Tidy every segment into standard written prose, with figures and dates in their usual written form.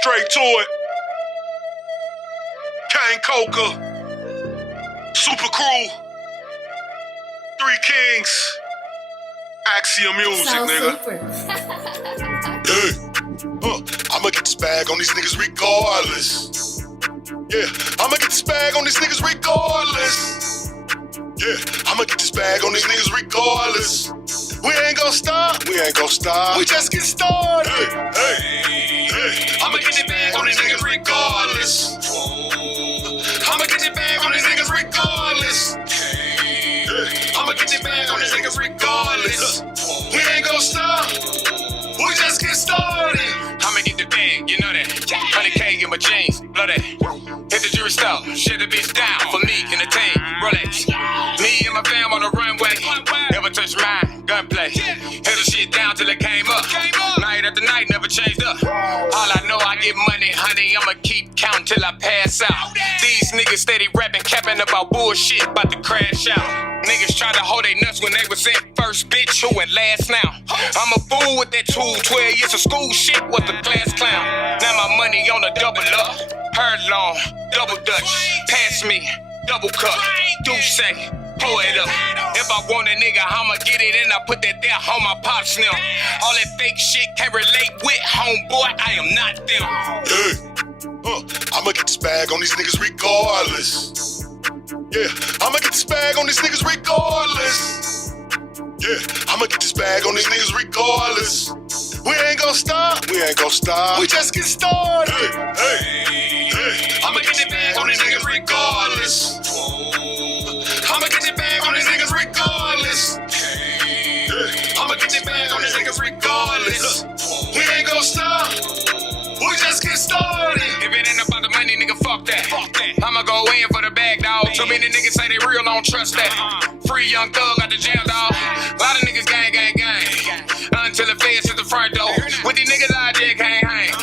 Straight to it. Kane Coca. Super Crew. Three Kings. Axiom Music, So nigga. I'ma get this bag on these niggas regardless. Yeah, I'ma get this bag on these niggas regardless. Yeah, I'ma get this bag on these niggas regardless. We ain't gon' stop. We ain't gon' stop. We just get started. Hey. I'ma get this bag on these niggas regardless. I'ma get this bag on these niggas regardless. I'ma get this bag on these niggas regardless. We ain't gon' stop. We just get started. I'ma get the bag, you know that. 100K in my jeans, blow that. Hit the jewelry store, shut the bitch down for me and the team. Rolex. Me and my fam on the runway. Never touch mine, gunplay. Hit the shit down till it came up. Night after night, never changed up. All I know, I get money, honey. I'ma keep counting till I pass out. These niggas steady rapping, capping about bullshit, about to crash out. Niggas try to hold they nuts when they was in first, bitch. Who went last now? I'm a fool with that 12 years of school shit, was the class clown. Now my money on a double up. Heard long, double dutch. Pass me, double cup. Do say, pull it up. If I want a nigga, I'ma get it and I put that there on my pops now. All that fake shit can't relate with, homeboy, I am not them. I'ma get this bag on these niggas regardless. Yeah, I'ma get this bag on these niggas regardless. Yeah, I'ma get this bag on these niggas regardless. We ain't gon' stop. We ain't gon' stop. We just get started. Hey. I'ma get this bag on these niggas regardless. I'ma get this bag on these niggas regardless. I'ma get this bag on these niggas regardless. We ain't gon' stop. We just get started. If it ain't about the money, nigga, fuck that. I'ma go in for the bag, dawg. Too many niggas say they real, don't trust that. Free young thug out the jail, dawg. A lot of niggas gang. Until the feds hit the front door. With these niggas out there can't hang.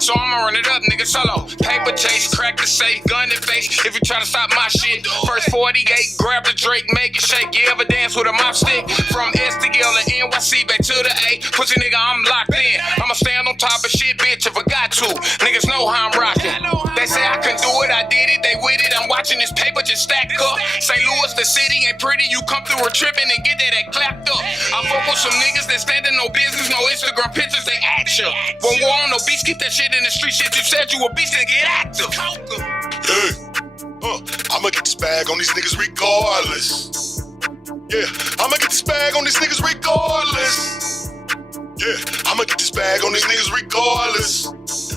So I'ma run it up, nigga, solo. Paper chase, crack the safe, gun in face. If you try to stop my shit, first 48, grab the Drake, make it shake. You ever dance with a mop stick? From S to L to NYC, back to the A. Pussy nigga, I'm locked in. I'ma stand on top of shit, bitch, if I got to. Niggas know how I'm rocking. They say I couldn't do it, I did it, they with it. I'm watching this paper just stack up. St. Louis, the city ain't pretty. You come through a trippin' and get that clapped up. I fuck with some niggas that stand in no business, no Instagram pictures, they at ya. When war on no beach, keep that shit in the street. Shit, you said you a beast and get active. I'ma get this bag on these niggas regardless. Yeah, I'ma get this bag on these niggas regardless. Yeah, I'ma get this bag on these niggas regardless.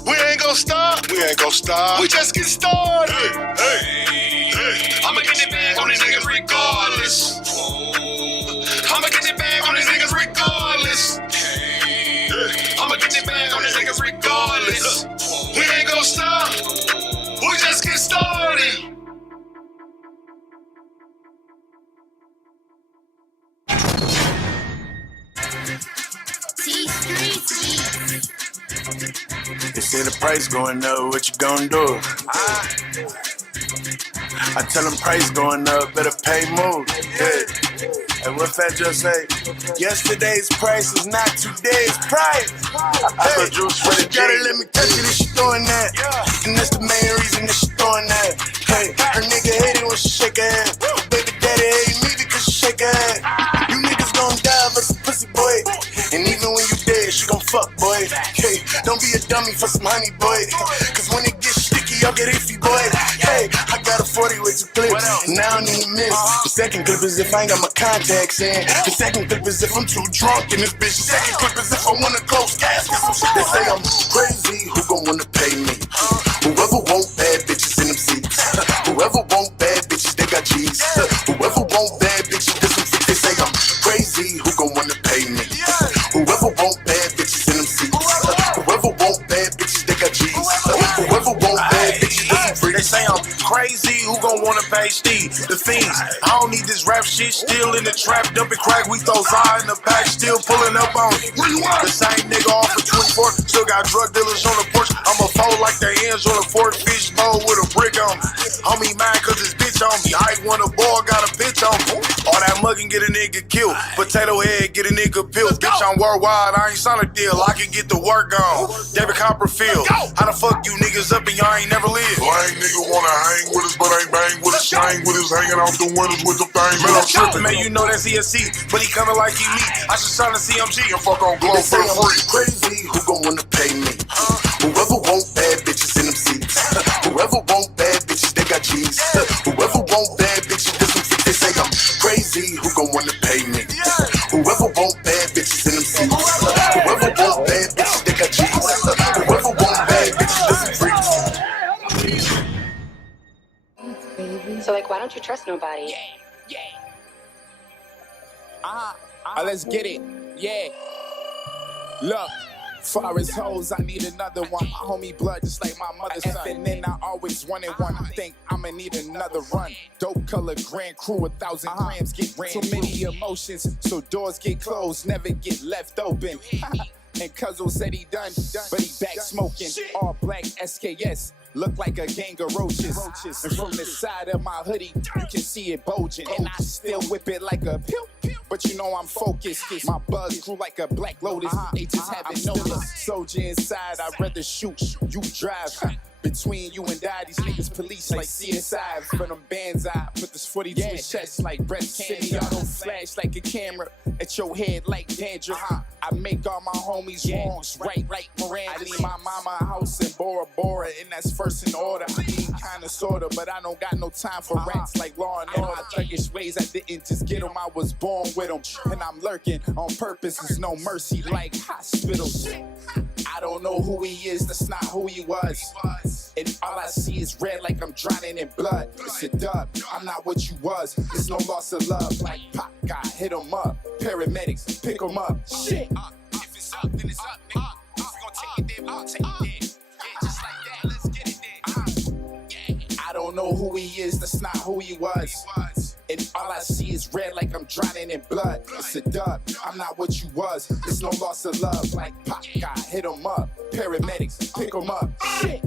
We ain't gon' stop. We ain't gon' stop. We just get started. Hey. I'ma get this bag on these niggas regardless. I'ma get this bag on these niggas regardless. I'ma get this bag on these niggas regardless. We ain't gon' stop. We just get started. They say the price going up, what you gonna do? I tell them price going up, better pay more. Yeah. And what Fat just say? Yesterday's price is not today's price. Hey, you gotta let me tell you that she doing that. And that's the main reason that she doing that. Hey, her nigga hate it when she shake her head. Baby daddy hate me because she shake her head. You niggas gon' die for some pussy, boy. And even when you dead, she gon' fuck, boy. Hey, don't be a dummy for some honey, boy. Cause when it gets sticky, y'all get iffy, boy. Hey, I got a 40 with 2 clips, and I don't even miss. The second clip is if I ain't got my contacts in. The second clip is if I'm too drunk in this bitch. The second clip is if I wanna close gas. They say I'm crazy, who gon' wanna pay me? Whoever want bad bitches in them seats. Whoever want bad bitches, they got G's. Whoever want bad bitches, this some freak. They say I'm crazy, who gon' wanna pay me? Whoever want bad bitches in them seats. Whoever want bad bitches, they got G's. Whoever want bad bitches, this some freak. They say I'm crazy, who gon' wanna pay Steve? The fiends, I don't need this rap shit, still in the trap, dumping crack, we throw Zai in the pack, still pulling up on it. The same nigga off of 24, still got drug dealers on the porch, I'ma fold like the ends on a 4 fish bowl with a brick on me. Homie mad cause his bitch on me, I want a ball, got a bitch on me. All that muggy can get a nigga killed. Potato head, get a nigga peeled. Bitch, I'm worldwide, I ain't signed a deal. I can get the work on. David Copperfield, how the fuck you niggas up and y'all ain't never lived? Lame nigga wanna hang with us, but ain't bang with us. Hang with us, hanging out the windows with the things. Man, I'm tripping. Man, you know that's ESC, but he coming like he me. I should sign a CMG And fuck on Glow for the free. Crazy, who gon' wanna pay me? Whoever want bad bitches in them seats. Whoever want bad bitches, they got G's. Whoever want bad bitches, this some freak, they say I'm crazy, who gon' wanna pay me? Whoever want bad bitches in them seats. Whoever want bad bitches, they got G's. Whoever want bad bitches, this some freaks. So, like, why don't you trust nobody? Let's get it. Yeah. Look. Far as hoes, I need another one. My homie blood, just like my mother's son. And then I always wanted one. I think I'ma need another run. Dope color, grand crew, 1,000 grams get ran. Too many emotions, so doors get closed, never get left open. And Cuzzo said he done, but he back smoking. All black SKS, look like a gang of roaches. And from the side of my hoodie, you can see it bulging. And I still whip it like a pew, pew. But you know I'm focused. My buzz grew like a black lotus. They just haven't noticed. Soldier inside, I'd rather shoot, you drive. Between you and I, these niggas police like CSI. For them bands, I put this 40 to his chest like breast cancer. Y'all don't flash like a camera at your head like dandruff. I make all my homies wrongs right like Miranda. I leave my mama a house in Bora Bora, and that's first in order. I mean, kinda sorta, but I don't got no time for rats like Law and Order. My thuggish ways, I didn't just get them, I was born with them. And I'm lurking on purpose, there's no mercy like hospital. I don't know who he is, that's not who he was. And all I see is red like I'm drowning in blood. It's a dub, I'm not what you was. It's no loss of love, like Pop God, hit him up. Paramedics, pick him up. Shit, if it's up, then it's up, nigga. If you gon' take it there, I'll take it there. Yeah, just like that, let's get it there. I don't know who he is, that's not who he was. And all I see is red like I'm drowning in blood. It's a dub, I'm not what you was. It's no loss of love, like Pop God, hit him up. Paramedics, pick him up. Shit.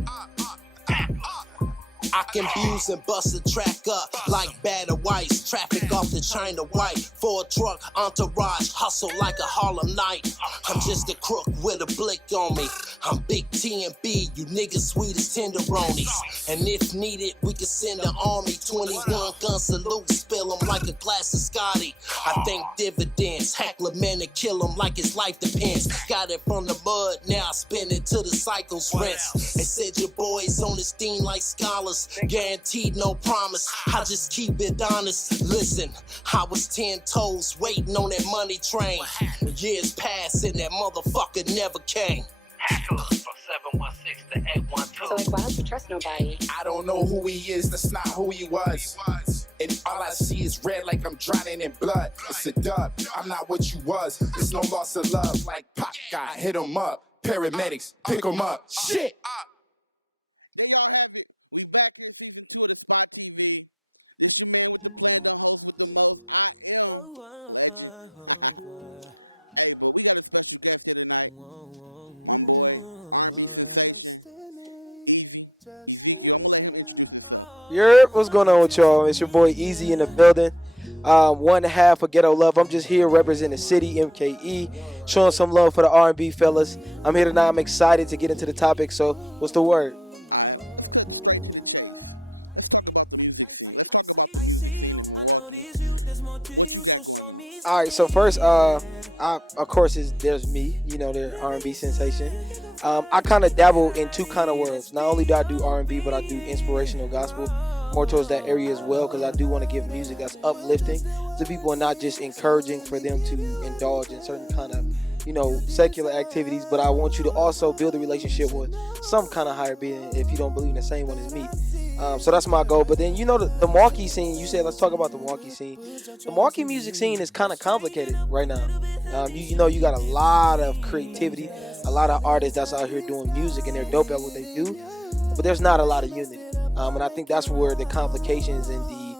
I can fuse and bust a track up like batter whites. Traffic off the China White. For a truck, entourage, hustle like a Harlem night. I'm just a crook with a blick on me. I'm Big T and B, you niggas sweet as tenderonis. And if needed, we can send an army. 21 gun salute, spill them like a glass of Scotty. I think dividends, heckler men and kill them like his life depends. Got it from the mud, now I spin it till the cycle's rinse. They said your boys on the steam like scholars. Guaranteed no promise, I just keep it honest. Listen, I was 10 toes waiting on that money train. Years passed and that motherfucker never came. So, like, why don't you trust nobody? I don't know who he is, that's not who he was. And all I see is red like I'm drowning in blood. It's a dub, I'm not what you was. There's no loss of love, like Pop God, hit him up. Paramedics, pick him up. Shit. There y'all have it. We back here, season 2 of the Spot TV. This your man with the plan, the host with the most. I am Legend. Hey, but we got a special guest here tonight. My boy, R&B sensation, Ezekiel. I'm gonna let him introduce himself. What's going on with y'all? It's your boy Easy in the building. 1/2 of Ghetto Love. I'm just here representing the city, MKE, showing some love for the R&B fellas. I'm here tonight. I'm excited to get into the topic. So, what's the word? All right, let's cut straight to the chase. Let's talk about the music scene. Let's talk about the music scene in Milwaukee. What you got going on? All right, so first, of course, there's me, the R&B sensation. I kind of dabble in two kind of worlds. Not only do I do R&B, but I do inspirational gospel, more towards that area as well, because I do want to give music that's uplifting to people and not just encouraging for them to indulge in certain kind of secular activities, but I want you to also build a relationship with some kind of higher being if you don't believe in the same one as me. So that's my goal. But then, the Milwaukee scene, you said let's talk about the Milwaukee scene. The Milwaukee music scene is kind of complicated right now. You got a lot of creativity, a lot of artists that's out here doing music, and they're dope at what they do, but there's not a lot of unity. And I think that's where the complications and the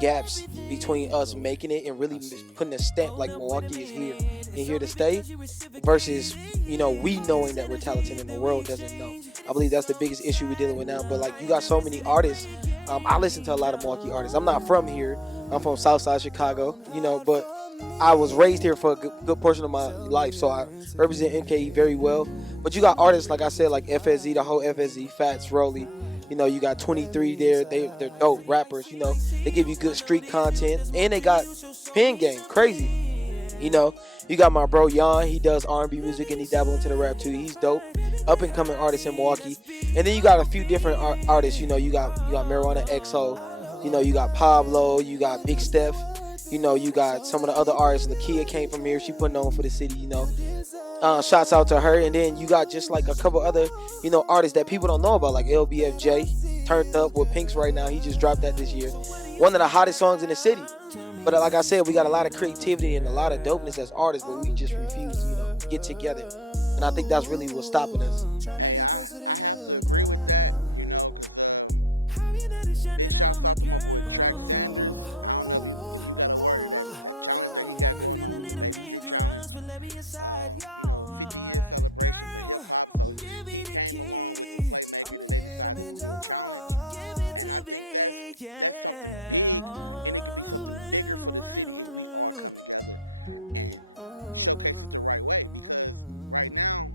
gaps between us making it and really putting a stamp like Milwaukee is here and here to stay versus, we knowing that we're talented and the world doesn't know. I believe that's the biggest issue we're dealing with now. But you got so many artists I listen to a lot of Milwaukee artists. I'm not from here. I'm from Southside Chicago, but I was raised here for a good portion of my life, so I represent MKE very well. But you got artists, like I said, like FSZ, the whole FSZ, Fats, Rolly. You got 23 there. They're dope rappers. They give you good street content, and they got pen game, crazy. You got my bro Jan. He does R&B music and he dabbles into the rap too. He's dope, up and coming artist in Milwaukee. And then you got a few different artists. You got Marijuana XO. You got Pablo. You got Big Steph. You got some of the other artists. Lakia came from here. She putting on for the city. Shouts out to her. And then you got just like a couple other artists that people don't know about, like LBFJ, turned up with Pinks right now. He just dropped that this year. One of the hottest songs in the city. But like I said, we got a lot of creativity and a lot of dopeness as artists, but we just refuse to, get together. And I think that's really what's stopping us. Hey, I have to agree with that, because big shouts out to my boy Track Sanders. I don't know if you got a word of that challenge that he got going on with the Baby Drew challenge. 50-year celebration for hip hop. So he came along with the playmaker that they decided to do a challenge. And I think that's something big, and it could be something bigger for the city if we all come together and showcase it the right way. Because right now,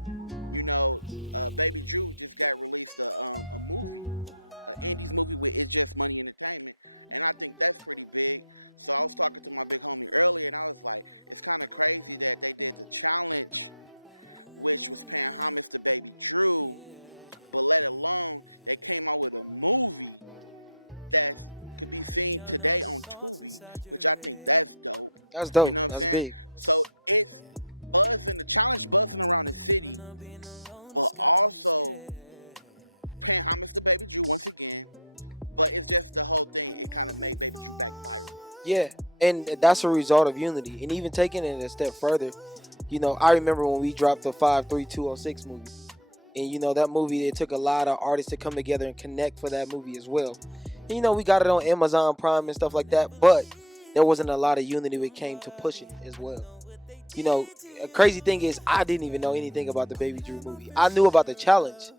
Baby Drew just got released a movie, an Indies movie with It's Just Money Entertainment, and I think that's pretty big. So I was talking to my big homie earlier, and I was like, it's kind of crazy that they did the challenge, which was paying homage to Baby Drew, but let alone they came out with a movie that could be seen today on Tubi, which I think that's dope. That's dope. You know what I'm saying? Big. So it's the challenge buzzing around the city, but also paying homage to Baby Drew once again. But it's just the whole thing. It kind of made Baby Drew back viral. Yeah, and that's a result of unity. And even taking it a step further, I remember when we dropped the 53206 movie. And, that movie, it took a lot of artists to come together and connect for that movie as well. And, we got it on Amazon Prime and stuff like that, but there wasn't a lot of unity when it came to pushing it as well. A crazy thing is I didn't even know anything about the Baby Drew movie. I knew about the challenge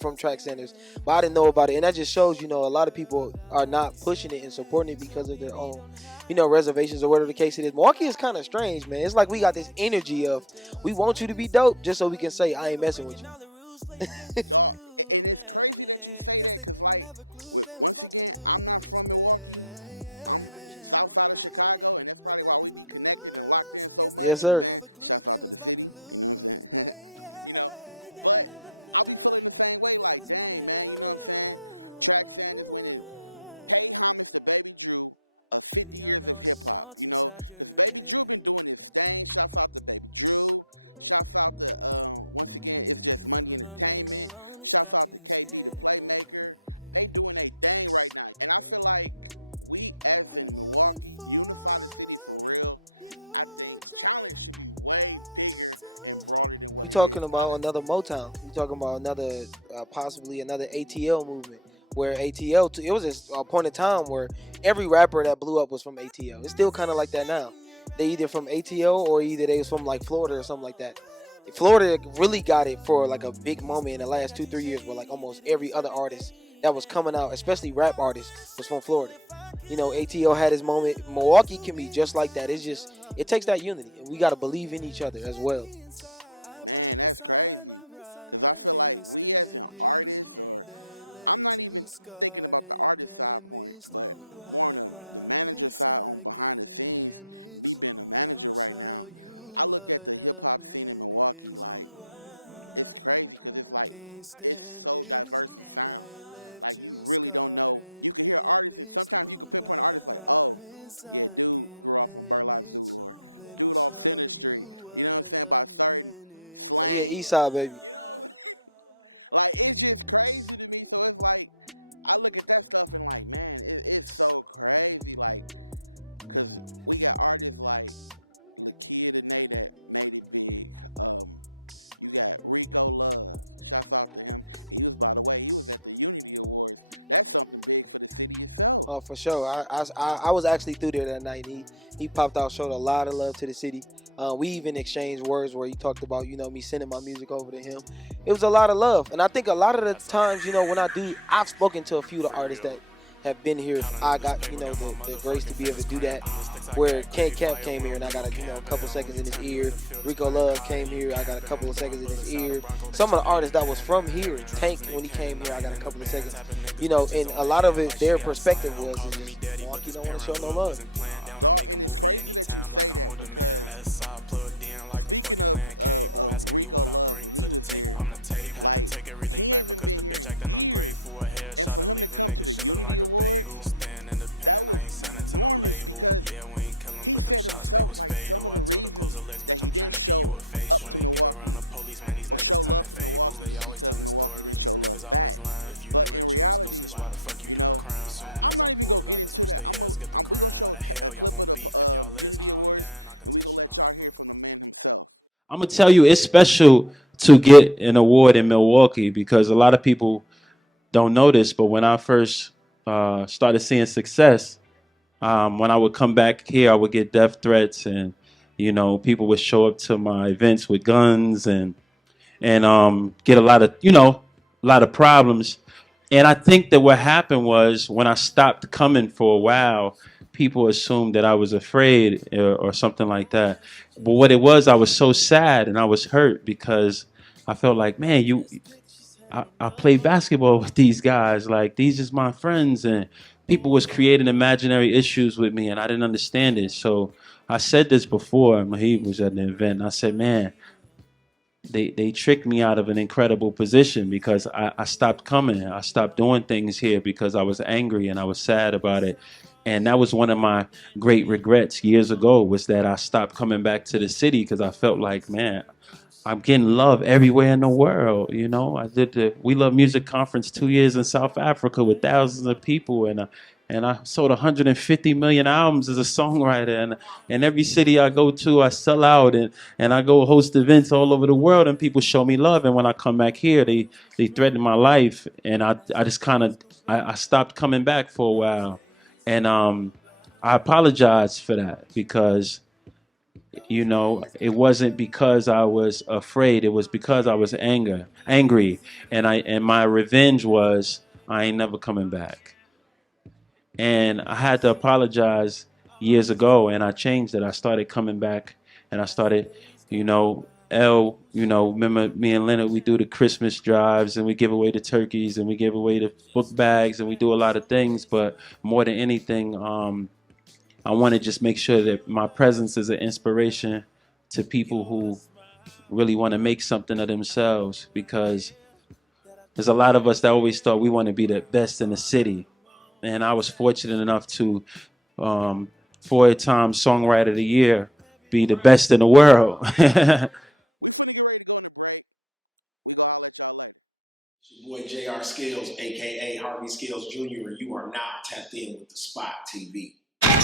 from Track Sanders, but I didn't know about it. And that just shows, a lot of people are not pushing it and supporting it because of their own, reservations or whatever the case it is. Milwaukee is kind of strange, man. It's like we got this energy of we want you to be dope just so we can say I ain't messing with you. Dog, and it's crazy that you say that, because once again, I'm not from Milwaukee. I'm south side of Chicago, and that's probably why we be connected and locked in so much. Yes, sir. Man. Shouts out to the city, you know what I'm saying? But I'll be feeling the same way, like, dang, man, you know what I'm saying? Track Sanders went and paid homage to Baby Drew of 50 years of hip-hop, because Baby Drew been doing his thing. Shouts out to Baby Drew. Shouts out to, once again, It's Just Money Entertainment. Shouts out to KB, the playmaker. They doing their thing right now. And I feel like we, as in Milwaukee, unify the city for real. I think challenge should be way bigger and broader than what it is. You're talking about another Motown. You're talking about another, possibly another ATL movement. Where ATL, it was a point in time where every rapper that blew up was from ATL. It's still kind of like that now. They either from ATL or either they was from like Florida or something like that. Florida really got it for like a big moment in the last 2-3 years where like almost every other artist that was coming out, especially rap artists, was from Florida. ATL had his moment. Milwaukee can be just like that. It takes that unity, and we got to believe in each other as well. Man, that's crazy. Because I feel like we as an artist, or I'm not even thinking about the artist side point, but more on the manager side, on behind the scenes, me being a manager right now, I look at the hip-hop scene in Milwaukee, like, it's crazy because it's like, it's so diverse in sound. Like, you really don't know. You can hear artists, and sometimes you can pinpoint an artist like, oh, yeah, dude grew off on Burleigh Zoo, or dude off Center Street. You know what I'm saying? By certain slang. Yeah, Eastside, baby. You know what I'm saying? Like, it's just crazy to me. So it's like, I look at that stuff and like, man, it's so crazy. Like, because we got artists like Lakia Dene that made it big. You got Rico Love. Shouts out to him. He was, by the way, he was at the Unity Awards. That's something big for the city itself. Oh, for sure. I was actually through there that night. He popped out, showed a lot of love to the city. We even exchanged words where he talked about, me sending my music over to him. It was a lot of love. And I think a lot of the times, when I've spoken to a few of the artists that have been here. I got, the grace to be able to do that. Where Ken Camp came here and I got a couple seconds in his ear. Rico Love came here, I got a couple of seconds in his ear. Some of the artists that was from here, Tank, when he came here, I got a couple of seconds. And a lot of it, their perspective was, Milwaukee don't want to show no love. Dog, and it's crazy that you say that because speaking of Rico Love, when he was here, like, he ain't even been here in years. And for him to come to the Unity Awards, that was enormous because he said himself, like, some of the reasons that he didn't show up to Milwaukee or show love to Milwaukee was because Milwaukee didn't show love back. But in reality, I'm not even gonna get into that. We gonna show a clip of the Unity Awards, and we gonna let y'all hear from the man himself. I'm gonna tell you, it's special to get an award in Milwaukee because a lot of people don't know this. But when I first started seeing success, when I would come back here, I would get death threats, and people would show up to my events with guns and get a lot of problems. And I think that what happened was when I stopped coming for a while, people assumed that I was afraid or something like that. But what it was, I was so sad and I was hurt because I felt like, man, I played basketball with these guys. Like, these is my friends, and people was creating imaginary issues with me, and I didn't understand it. So I said this before, Mahib was at the event, and I said, man, they tricked me out of an incredible position because I stopped coming. I stopped doing things here because I was angry and I was sad about it. And that was one of my great regrets years ago, was that I stopped coming back to the city because I felt like, man, I'm getting love everywhere in the world. I did the We Love Music Conference 2 years in South Africa with thousands of people, and I sold 150 million albums as a songwriter. And every city I go to, I sell out, and I go host events all over the world, and people show me love. And when I come back here, they threaten my life, and I just kind of I stopped coming back for a while, and I apologize for that because. It wasn't because I was afraid. It was because I was angry, and my revenge was I ain't never coming back. And I had to apologize years ago, and I changed it. I started coming back, and I started, remember me and Leonard, we do the Christmas drives, and we give away the turkeys, and we give away the book bags, and we do a lot of things. But more than anything, I want to just make sure that my presence is an inspiration to people who really want to make something of themselves, because there's a lot of us that always thought we want to be the best in the city. And I was fortunate enough to, 4-time Songwriter of the Year, be the best in the world. We finna get ready to go on a break. We gonna holler at y'all later. Boy J.R. Skills, a.k.a. Harvey Skills Jr., and you are now tapped in with the Spot TV. I'll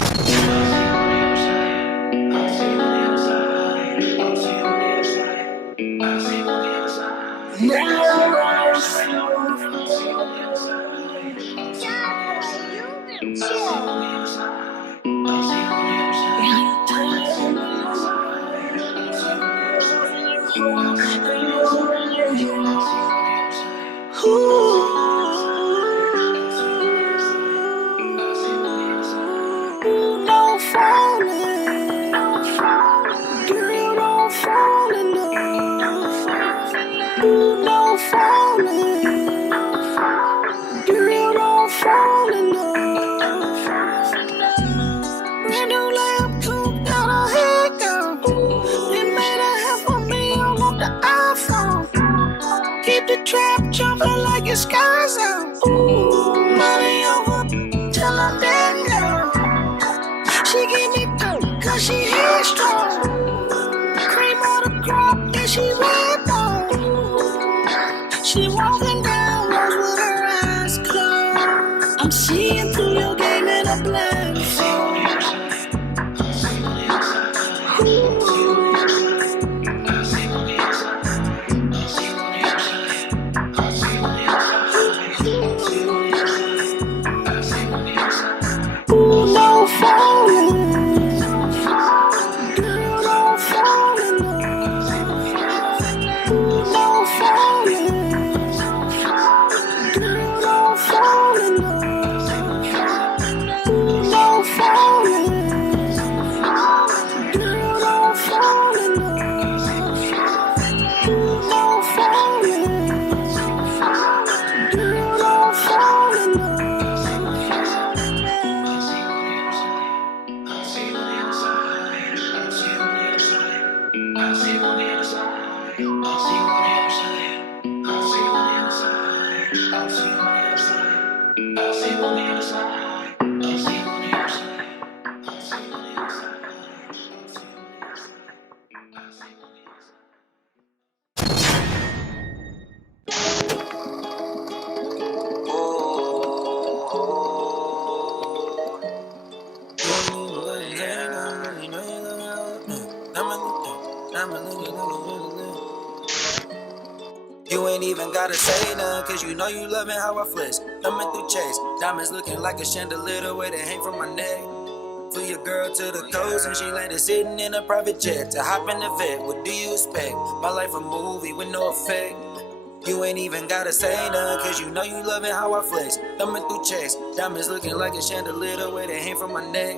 see you on the other side. I'll see you on the other side. I'll see you on the other side. Trap jumping like a sky zone. Money over till I'm dead now. She get me through cause she headstrong. Cream on the crop and she wet on. She walking down walls with her eyes closed. I'm seeing through your game in a blindfold. I'll see you on the other side. I'll see you on the other side. I'll see you on the other side. I'll see you on the other side. No falling, no falling, girl, no falling, no falling, girl, no falling. You ain't even gotta say nothing, cause you know you loving how I flex. Thumbing through checks, diamonds looking like a chandelier, the way they hang from my neck. Flew your girl to the coast and she landed sitting in a private jet to hop in the vet. What do you expect? My life a movie with no effect. You ain't even gotta say nothing, cause you know you loving how I flex. Thumbing through checks, diamonds looking like a chandelier, the way they hang from my neck.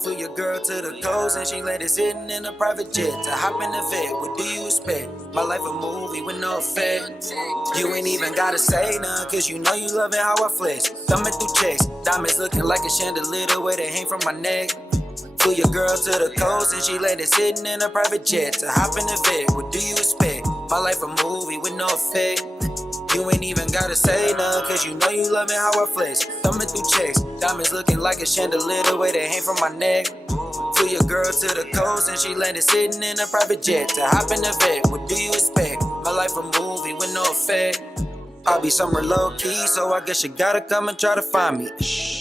Flew your girl to the coast and she landed sitting in a private jet to hop in the vet. What do you expect? My life a movie with no effect. You ain't even gotta say nothing, cause you know you loving how I flex. Thumbing through checks, diamonds looking like a chandelier, the way they hang from my neck. Flew your girl to the coast and she landed sitting in a private jet to hop in the vet. What do you expect? My life a movie with no effect. You ain't even gotta say nothing, cause you know you loving how I flex. Thumbing through checks, diamonds looking like a chandelier, the way they hang from my neck. Flew your girl to the coast and she landed sitting in a private jet to hop in the vet. What do you expect? My life a movie with no effect. I'll be somewhere low-key, so I guess you gotta come and try to find me.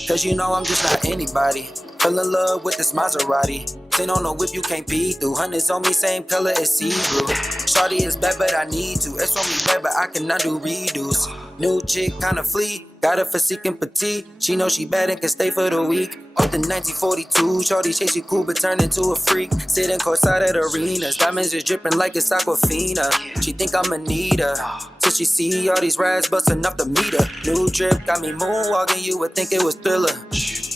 Cause you know I'm just not anybody. Fell in love with this Maserati. Sitting on a whip you can't beat through. Hundreds on me, same color as see-through. Shawty is bad, but I need to. It's on me bad, but I cannot do redos. New chick, kinda flea. Got her physique and petite. She know she bad and can stay for the week. Off the 1942, shawty chase you cool, but turn into a freak. Sitting courtside at arenas. Diamonds is dripping like it's Aquafina. She think I'm Anita. Till she see all these rides busting off the meter. New drip got me moonwalking, you would think it was Thriller.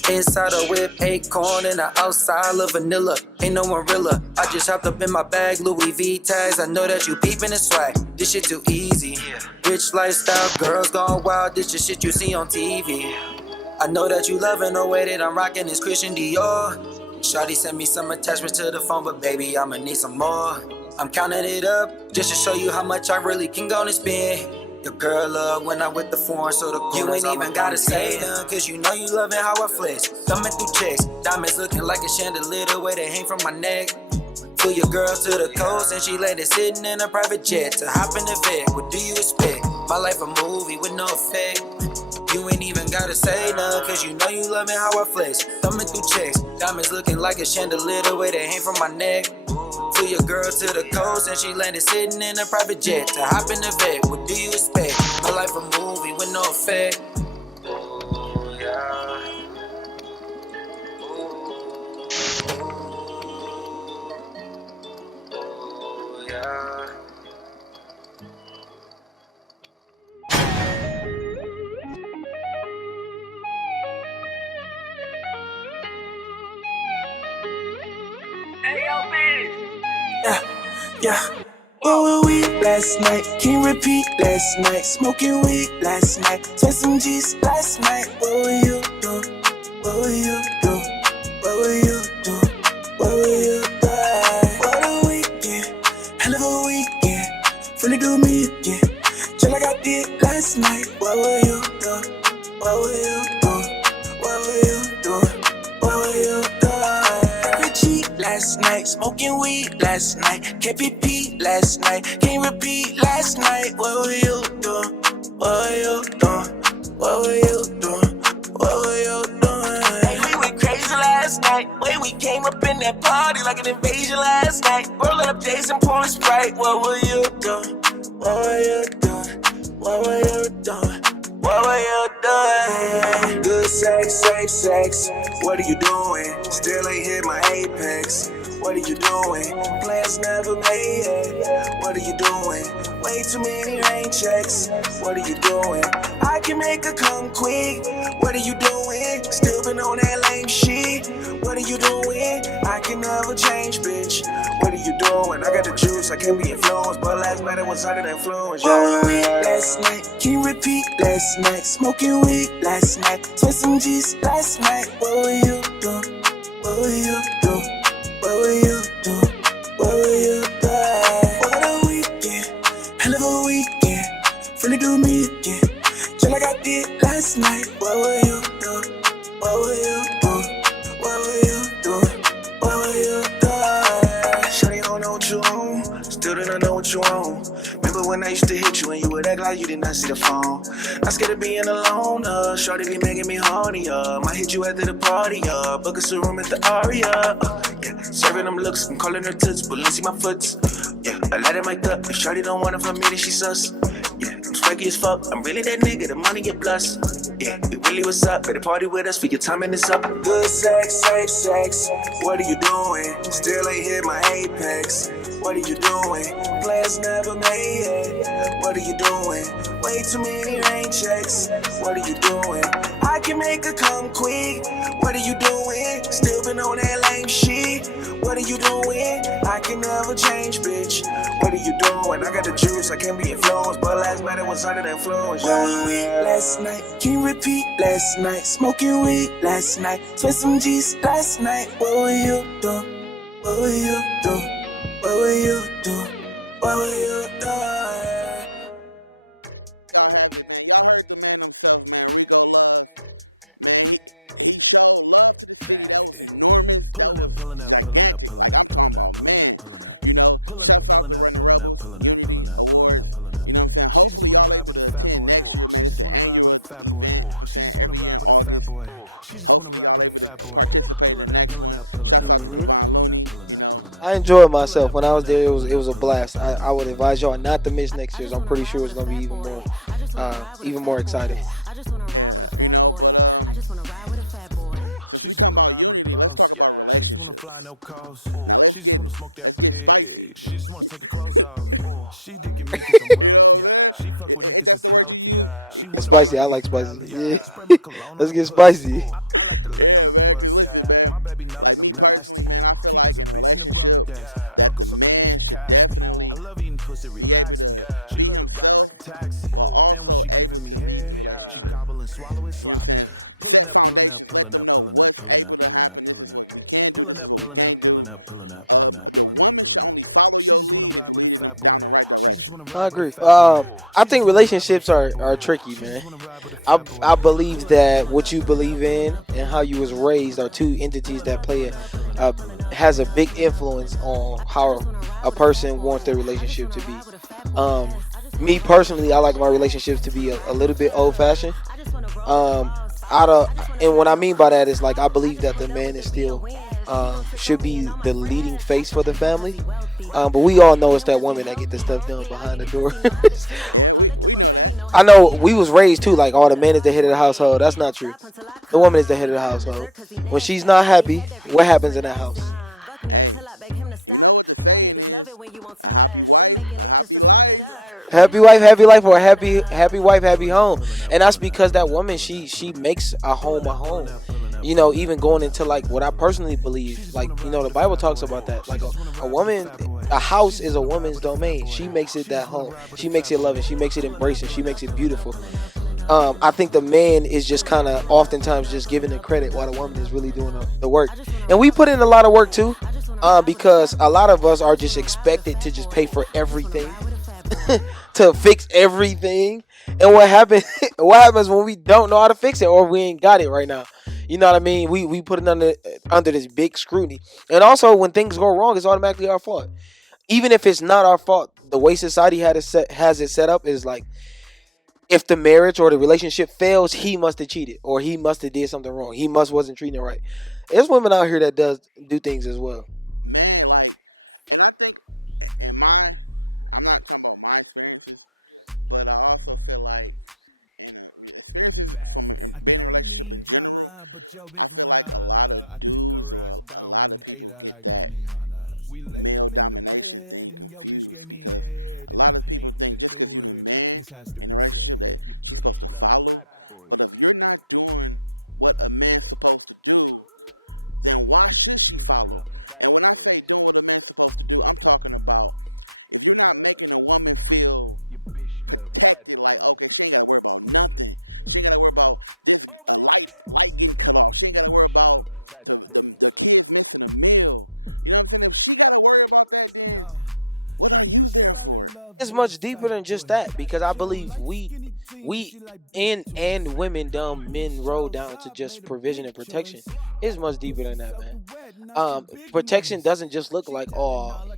Inside a whip, acorn, and the outside of vanilla. Ain't no one realer. I just hopped up in my bag, Louis V tags. I know that you peeping the swag. This shit too easy. Rich lifestyle, girls gone wild. This the shit you see on TV. I know that you loving the way that I'm rocking this Christian Dior. Shawty sent me some attachments to the phone, but baby, I'ma need some more. I'm counting it up just to show you how much I really can go and spend. Your girl love when I with the foreign, so the you ain't even gotta say nothing, cause you know you loving how I flex. Thumbing through checks, diamonds looking like a chandelier, the way they hang from my neck. Flew your girl to the coast and she landed sitting in a private jet to hop in the vet. What do you expect? My life a movie with no effect. You ain't even gotta say nothing, cause you know you loving how I flex. Thumbing through checks, diamonds looking like a chandelier, the way they hang from my neck. Flew your girl to the coast and she landed sitting in a private jet to hop in the vet. What do you expect? My life a movie with no effect. Yeah. What were we last night? Can't repeat last night. Smoking weed last night. Took some G's last night. What were you doing? What were you doing? What were you doing? What were you doing? What a weekend. Hell of a weekend. Finna do me again. Just like I did last night. What were you doing? What were you doing? What were you doing? What were you doing? Very cheap last night. Smoking weed last night. Can't repeat last night. Can't repeat last night. What were you doing? What were you doing? What were you doing? What were you doing? Hey, we went crazy last night. When we came up in that party like an invasion last night. Roll up days and pour a Sprite. What were you doing? What were you doing? What were you doing? What were you doing? Good sex, safe sex. What are you doing? Still ain't hit my apex. What are you doing? Plans never made it. What are you doing? Way too many rain checks. What are you doing? I can make her come quick. What are you doing? Still been on that lame shit. What are you doing? I can never change, bitch. What are you doing? I got the juice, I can be influenced, but last night I was under the influence. What were we last night? Can't repeat last night. Smoking weed last night. Took some G's last night. What were you doing? What were you doing? What were you doing? What were you doing? What a weekend, hell of a weekend. Finna do me again. Just did last night, what will you do? What will you do? What will you do? What will you do? Shawty don't know what you own, still do not know what you own. Remember when I used to hit you and you would act like you did not see the phone? I'm scared of being alone, shawty be making me horny, might hit you after the party, book us a room at the Aria, yeah. Serving them looks, I'm calling her toots, but let's see my foots, yeah. I let it make up, if shawty don't want it from me, then she sus, yeah. I'm spiky as fuck, I'm really that nigga, the money get plus, yeah. It really was up, better party with us, for your timing is up. Good sex, safe sex, what are you doing? Still ain't hit my apex. What are you doing? Plans never made it. What are you doing? Way too many rain checks. What are you doing? I can make her come quick. What are you doing? Still been on that lame shit. What are you doing? I can never change, bitch. What are you doing? I got the juice, I can't be influenced, but last night I was under the influence. Where were we last night? Can you repeat last night? Smoking weed last night. Spent some G's last night. What will you do? What will you do? What will you do? What will you do? Y'all have it, man. Y'all heard the man himself, man. Rico Love. Man, he showed love to the city. That was enormous. That was gigantic. Like, I'm talking about, man. You know, shouts out to Running Rebels, Unity Awards. You know what I'm saying? Hopefully, y'all able to attend next year, man. It's an annual event. You know what I'm saying? Every year in August. Hopefully, y'all able to participate in the next one. Shouts out to Kevon Looney, you know. I enjoyed myself. When I was there, it was a blast. I would advise y'all not to miss next year's. I'm pretty sure it's going to be even more exciting. Yeah, you know, but since we talking about unity, let's talk about relationships. Now let's get spicy. You know what I'm saying? Ain't that the word you use? It's spicy. I like spicy. Yeah. Let's get spicy. Yeah, man, because listen, man, like me personally, man, I feel like in a relationship that the man should definitely be able to be himself, but also able to lead the relationship. You know what I'm saying? Set foundations. Let them know what's able to happen. This is what we can do. This is what we can't do. The woman should only follow your lead if you're leading them down the right direction. I agree. I think relationships are tricky, man. I believe that what you believe in and how you was raised are two entities that has a big influence on how a person wants their relationship to be. Me personally, I like my relationships to be a little bit old-fashioned. And what I mean by that is, like, I believe that the man is still should be the leading face for the family. But we all know it's that woman that get the stuff done behind the door. Yeah, we know that. I know we was raised too, like, the man is the head of the household. That's not true. The woman is the head of the household. When she's not happy, what happens in that house? Hey, you know what the saying is? A happy wife, a happy life. Happy wife, happy life, or happy wife, happy home. And that's because that woman, she makes a home. You know, even going into, like, what I personally believe, like, you know, the Bible talks about that. Like, a woman, a house is a woman's domain. She makes it that home. She makes it loving. She makes it embracing. She makes it beautiful. I think the man is just kind of oftentimes just giving the credit while the woman is really doing the work. And we put in a lot of work too, because a lot of us are just expected to just pay for everything, to fix everything. And what happens when we don't know how to fix it, or we ain't got it right now? You know what I mean? We put it under this big scrutiny. And also, when things go wrong, it's automatically our fault. Even if it's not our fault, the way society has it set up is like, if the marriage or the relationship fails, he must have cheated, or he must have did something wrong. He wasn't treating it right. There's women out here that do things as well. Man, like, and I think I'm not talking about my experiences, but I also feel like experiences from being in a relationship in general, I feel like a lot of dudes or a lot of people get that male domination thing confused, because a lot of people think just because you're the man in a relationship that she's supposed to follow. But if you're not doing what a man's supposed to do, then why should she follow? And when I say doing what a man's supposed to do, I'm talking about if you're not making a woman feel protected, like, okay, she ain't got to worry about nothing. She ain't got to worry about this light getting cut off. She ain't got to worry about the kids missing a meal. You know what I'm saying? If she got to worry about that, then what are you there for? It's much deeper than just that, because I believe we we and women dumb men roll down to just provision and protection. It's much deeper than that, man. Protection doesn't just look like, oh,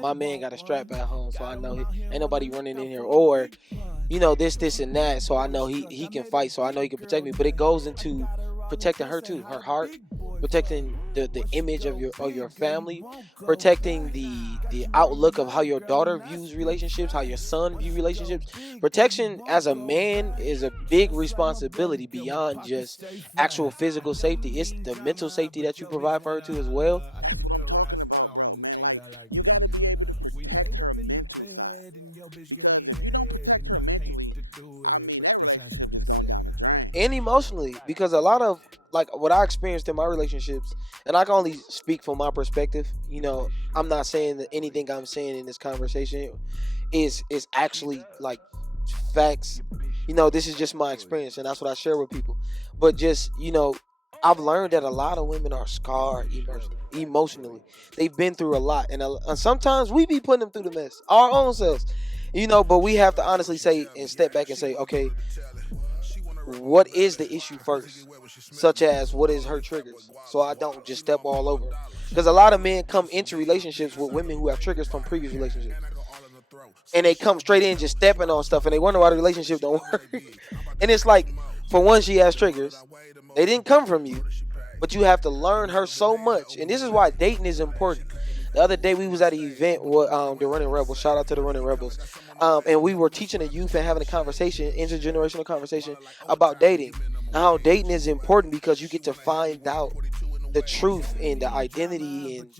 my man got a strap at home, so I know ain't nobody running in here, or this and that, so I know he can fight, so I know he can protect me. But it goes into protecting her too, her heart, protecting the image of your family, protecting the outlook of how your daughter views relationships, how your son view relationships. Protection as a man is a big responsibility beyond just actual physical safety. It's the mental safety that you provide for her too as well. That's what I'm talking about, bro, man. Like, you got to be able to protect her mental side, because if you don't protect her mentally, I mean, that relationship just going down the drain. And emotionally, because a lot of, like, what I experienced in my relationships, and I can only speak from my perspective, I'm not saying that anything I'm saying in this conversation is actually like facts. This is just my experience, and that's what I share with people. But just, I've learned that a lot of women are scarred emotionally. They've been through a lot, and sometimes we be putting them through the mess, our own selves. But we have to honestly say and step back and say, okay, what is the issue first? Such as, what is her triggers? So I don't just step all over. Because a lot of men come into relationships with women who have triggers from previous relationships. And they come straight in just stepping on stuff, and they wonder why the relationship don't work. And it's like, for one, she has triggers. They didn't come from you, but you have to learn her so much. And this is why dating is important. The other day we was at an event with the Running Rebels. Shout out to the Running Rebels. And we were teaching the youth and having a conversation, intergenerational conversation about dating. And how dating is important because you get to find out the truth and the identity and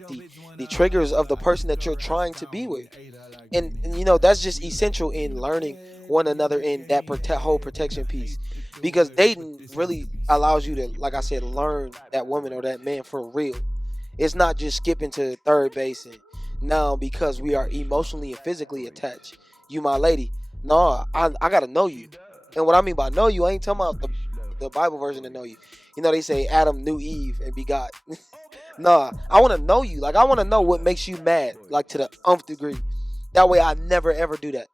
the triggers of the person that you're trying to be with. And that's just essential in learning one another in that whole protection piece. Because dating really allows you to, like I said, learn that woman or that man for real. It's not just skipping to third base and now because we are emotionally and physically attached. You my lady. No, I gotta know you. And what I mean by know you, I ain't talking about the Bible version of know you. They say Adam knew Eve and begot. Nah, I want to know you. Like, I want to know what makes you mad, like to the nth degree. That way I never ever do that.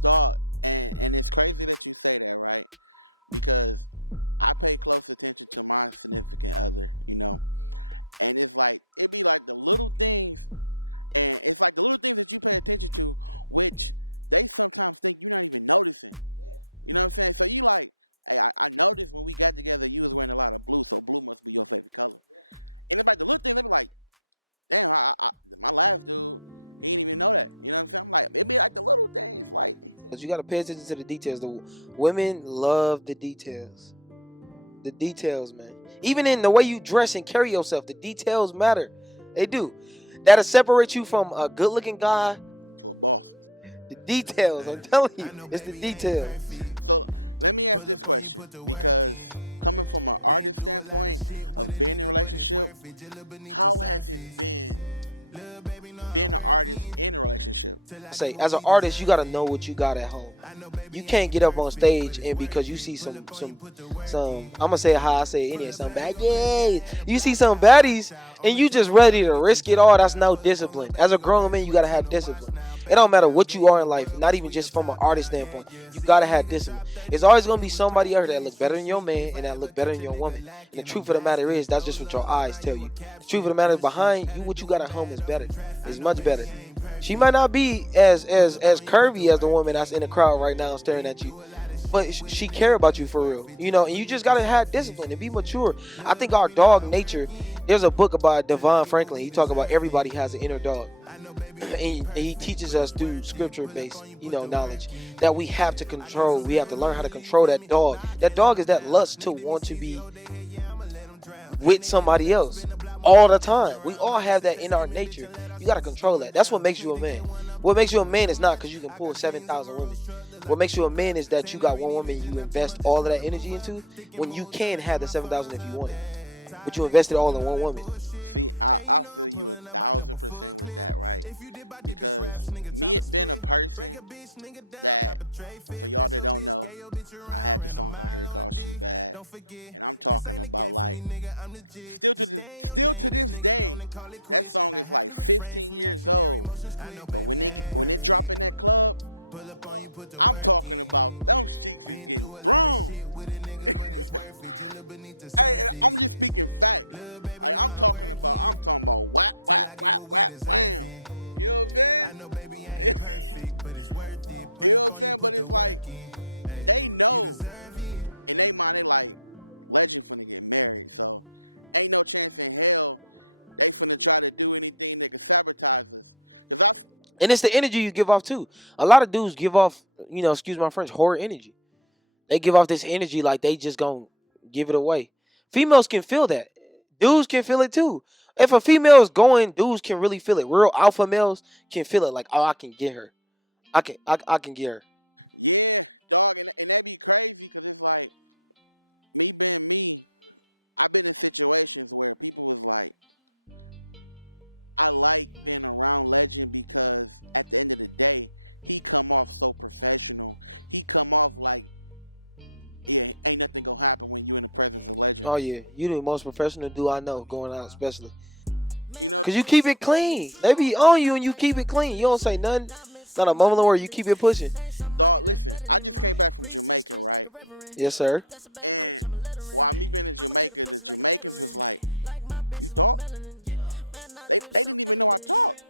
Dog, and it's crazy that you say that, right? Because I pay close attention to my significant other, and it's like, it be like the little things, and it's like the little things that you pay attention to, which they sometimes think you're not even noticing. You know what I'm saying? So you like, hey, I noticed when we got together, you was wearing a lot of blue, so blue must be your favorite color. And it's like the little things, they be like, damn, my last dude, he didn't even know that. You know what I'm saying? I'm like, it be like the little things, like. But you got to pay attention to the details. The women love the details. The details, man. Even in the way you dress and carry yourself, the details matter. They do. That'll separate you from a good-looking guy to a boss. The details, I'm telling you, it's the details. So let me ask this question, because coming from an artist standpoint of being in a relationship, how has it been being an artist in a relationship? Say, as an artist, you gotta know what you got at home. You can't get up on stage and because you see some I'm gonna say how I say it in here, some bad, you see some baddies and you just ready to risk it all. That's no discipline. As a grown man, you gotta have discipline. It don't matter what you are in life, not even just from an artist standpoint. You gotta have discipline. There's always gonna be somebody out there that look better than your man and that look better than your woman. And the truth of the matter is, that's just what your eyes tell you. The truth of the matter is, behind you, what you got at home is better. It's much better. She might not be as curvy as the woman that's in the crowd right now staring at you, but she care about you for real, and you just gotta have discipline and be mature. I think our dog nature, there's a book about Devon Franklin. He talk about everybody has an inner dog, and he teaches us through scripture-based, knowledge that we have to control. We have to learn how to control that dog. That dog is that lust to want to be with somebody else all the time. We all have that in our nature. You got to control that. That's what makes you a man. What makes you a man is not because you can pull 7,000 women. What makes you a man is that you got one woman you invest all of that energy into, when you can have the 7,000 if you want it. But you invested all in one woman. See, I feel you 1,000% with that, right? Because me being a person that, for y'all that don't know, I had the song out here called She Bad. And I'm talking about, like, still to this day, that song is like 15 years old. But when it drop in that club, I'm talking about them cheeks is getting thrown. Hey, I'm just speaking facts. Like I'm talking about whap, whap, whap, whap, wham. You know what I'm saying? You know what I'm saying? But it's like they know in they mind they like Legend finna get married, so ain't no chance in hell they finna try to do anything that could sabotage us. And it's the energy you give off too. A lot of dudes give off, excuse my French, horror energy. They give off this energy like they just gonna give it away. Females can feel that. Dudes can feel it too. If a female is going, dudes can really feel it. Real alpha males can feel it. Like, oh, I can get her. I can get her. Yeah, dog, and that'd be crazy because it's like me being me. I've been in situations where people was like, I like being around Legend because at the end of the day, he come off so professional. He come off like, yeah, ain't nothing gonna happen when you in the presence of Legend. Oh yeah, you the most professional dude I know going out, especially. You know, cause you keep it clean. They be on you and you keep it clean. You don't say nothing. Not a moment where you keep it pushing. Dog, listen, I just came back from Jamaica, right? Yes, sir. And while me being in Jamaica, the Jamaicans was like, "You talk?" They didn't even know I talked.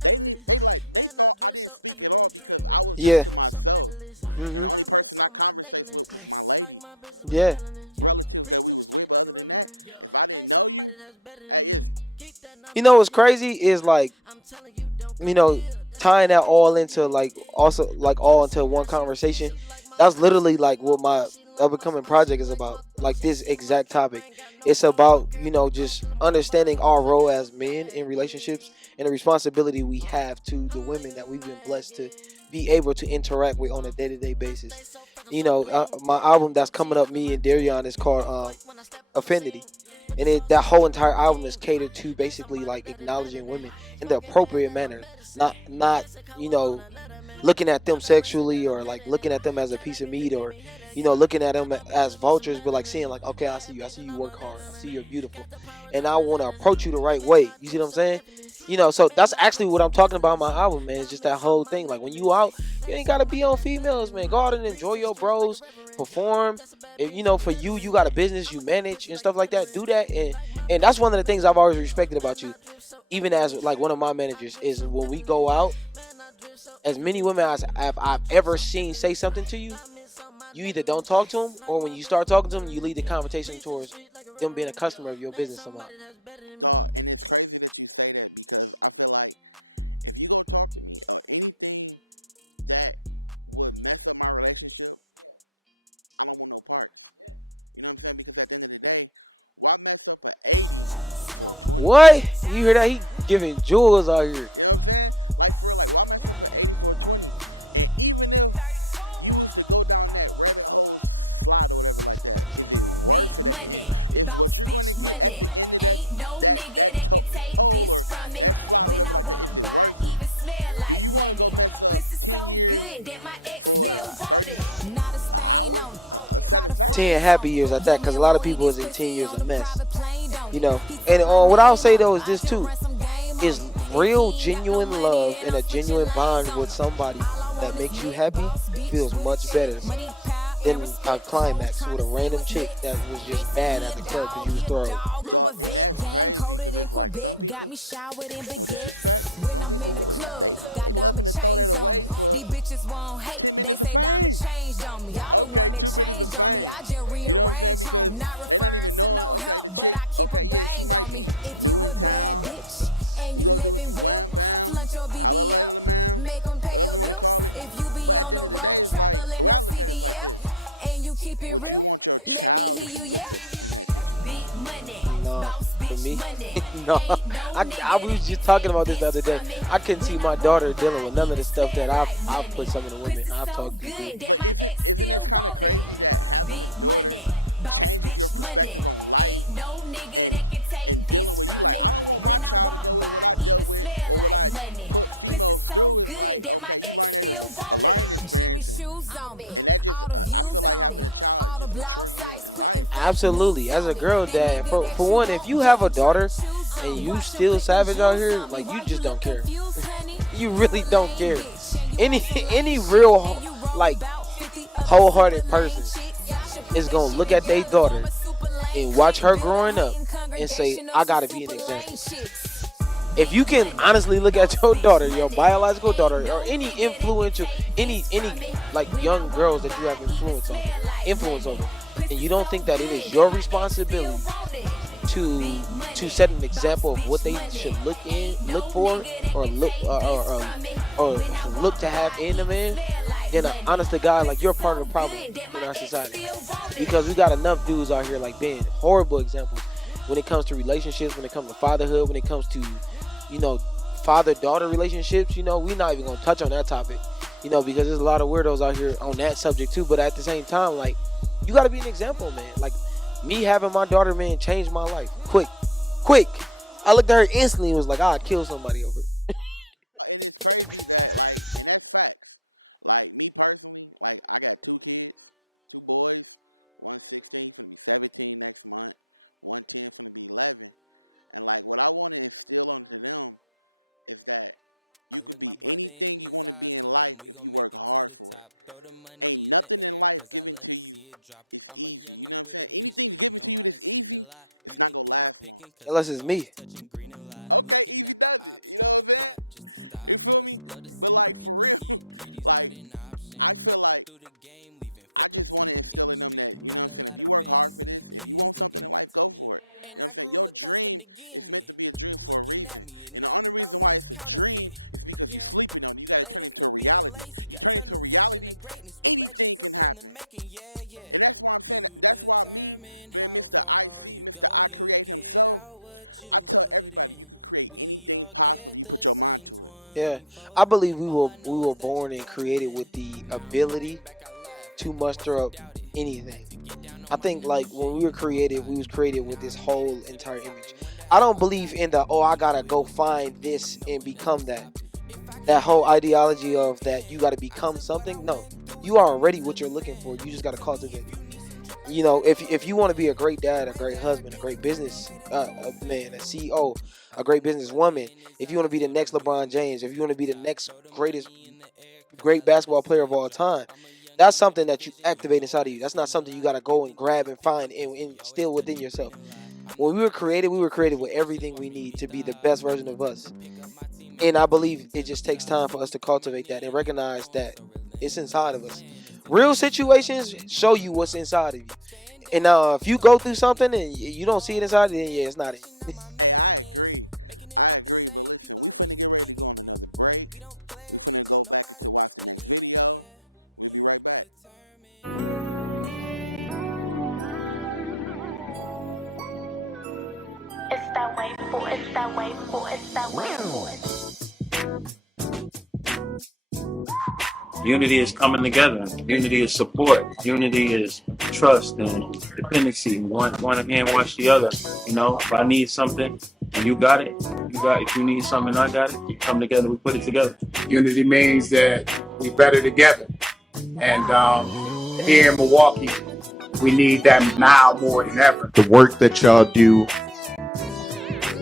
They thought I didn't speak at all because I was just to myself. Mm-hmm. And the only person I conversate with was my lady. Yeah. Relatives that we was with, but other than that, if I didn't know you, hey, it's... You know what's crazy is like, tying that all into all into one conversation. That's literally like what my up-and-coming project is about. Like this exact topic. It's about, just understanding our role as men in relationships and the responsibility we have to the women that we've been blessed to be able to interact with on a day-to-day basis. My album that's coming up, me and Darion, is called Affinity. And that whole entire album is catered to basically like acknowledging women in the appropriate manner. Not looking at them sexually or like looking at them as a piece of meat or, looking at them as vultures, but like seeing like, okay, I see you work hard. I see you're beautiful. And I want to approach you the right way. You see what I'm saying? So that's actually what I'm talking about in my album, man. It's just that whole thing. Like when you out, you ain't got to be on females, man. Go out and enjoy your bros, perform. If, for you got a business you manage and stuff like that, do that. And that's one of the things I've always respected about you. Even as like one of my managers is when we go out, as many women as I've ever seen say something to you, you either don't talk to them or when you start talking to them, you lead the conversation towards them being a customer of your business somehow. Dog, and it's crazy that you say that because I feel like if you go talk to me or anything that would mess up my relationship, I don't want no parts. You know what I'm saying? Because at the end of the day, why mess up an 80 for a 20? What? You hear that? He giving jewels out here. You know what I'm saying? Like for real, like why mess up an 80 for a 20? And even if you was to go down that rabbit hole slide or whatever like that, is it worth it at the end? Is what you're going to get at the end of that toll or that slide or whatever like that, is it worth it? Do you want to go mess up 10 years for 30 an hour? A satisfaction? 10 happy years at that, because a lot of people is in 10 years a mess. And what I'll say though is this too, is real genuine love and a genuine bond with somebody that makes you happy feels much better than a climax with a random chick that was just bad at the club because you was throwing. Dog, and that's crazy because it's like some people, no disrespect, some people they loving to throw that away for 10 minutes of fame. Okay, 2 minutes of fame. You know what I'm saying? Because they're not even knowing, okay, the chick, okay, yeah, she might be new in town. You go do what you wham bam, holla later, man, whatever you want to call it. But at the end of the day, it's like, the way I look at it is like this. Would you want your child to be looked at in that situation? No, for me, no. I was just talking about this the other day. I couldn't see my daughter dealing with none of the stuff that I've put some of the women I've talked to. But isn't it kind of crazy that having a daughter changes your perspective on life and dealing with you? Like, I don't want my child to go with what I dealt with or what I put females through. Is like, okay, you learn that as a learning experience, and that just I feel like having a child just mature you in life. Absolutely. As a girl dad, for one, if you have a daughter and you still savage out here, like, you just don't care. You really don't care. Any real like wholehearted person is gonna look at their daughter and watch her growing up and say, I gotta be an example. If you can honestly look at your daughter, your biological daughter, or any influential, any like young girls that you have influence over, and you don't think that it is your responsibility to set an example of what they should look for, or look to have in a man, then honest to God, like, you're part of the problem in our society. Because we got enough dudes out here like being horrible examples when it comes to relationships, when it comes to fatherhood, when it comes to, you know, father-daughter relationships. You know, we're not even gonna touch on that topic, you know, because there's a lot of weirdos out here on that subject too. But at the same time, like, you gotta be an example, man. Like, me having my daughter, man, changed my life quick. I looked at her instantly and was like, I'd kill somebody over it. And it's crazy that, like, and that's facts. Like, me personally, like, I got 2 kids, 2 boys. One's 16, he's finna be 17 next month. 110 finna be 11. And, like, what I want to instill onto them is that you could be anything you want to be in life if you work hard for it. Ain't nothing in life given to you is easy. You know what I'm saying? Anything given to you that's easy, it's not gonna last long. Unless it's me. Okay, easy does it. You know what I'm saying? You feel me? But, like, for real, like, I feel like I just want to instill in them that, you know what I'm saying, if you work hard for this, if you want something in life, go for it. You know what I'm saying? Your dream is meant to be a dream for a reason. And the only reason why it's a dream is because you're sleeping on it. You got to turn it into a reality. You turn it into a reality, anything can happen. And that's why I'm saying, that's why me, being Mr. IC, Mr. I Create himself, I tell everybody you can create anything possible if you put your mind to it. Yeah, I believe we were born and created with the ability to muster up anything. I think, like, when we was created with this whole entire image. I don't believe in the, I gotta go find this and become that. That whole ideology of that you gotta become something. No, you are already what you're looking for. You just gotta cultivate it. You know, if you want to be a great dad, a great husband, a great business man, a CEO, a great businesswoman, if you want to be the next LeBron James, if you want to be the next great basketball player of all time, that's something that you activate inside of you. That's not something you got to go and grab and find and instill within yourself. When we were created with everything we need to be the best version of us. And I believe it just takes time for us to cultivate that and recognize that it's inside of us. Real situations show you what's inside of you. And if you go through something and you don't see it inside, then yeah, it's not it. Hey, I agree. But listen, we finna get ready to go on another break. We finna go back to watch the next video. We'll be right back. It's that way, boy. It's that way, boy. It's that way, boy. Unity is coming together. Unity is support. Unity is trust and dependency. One hand wash the other. You know, if I need something and you got it, if you need something and I got it, we come together, we put it together. Unity means that we better together. And here in Milwaukee, we need that now more than ever. The work that y'all do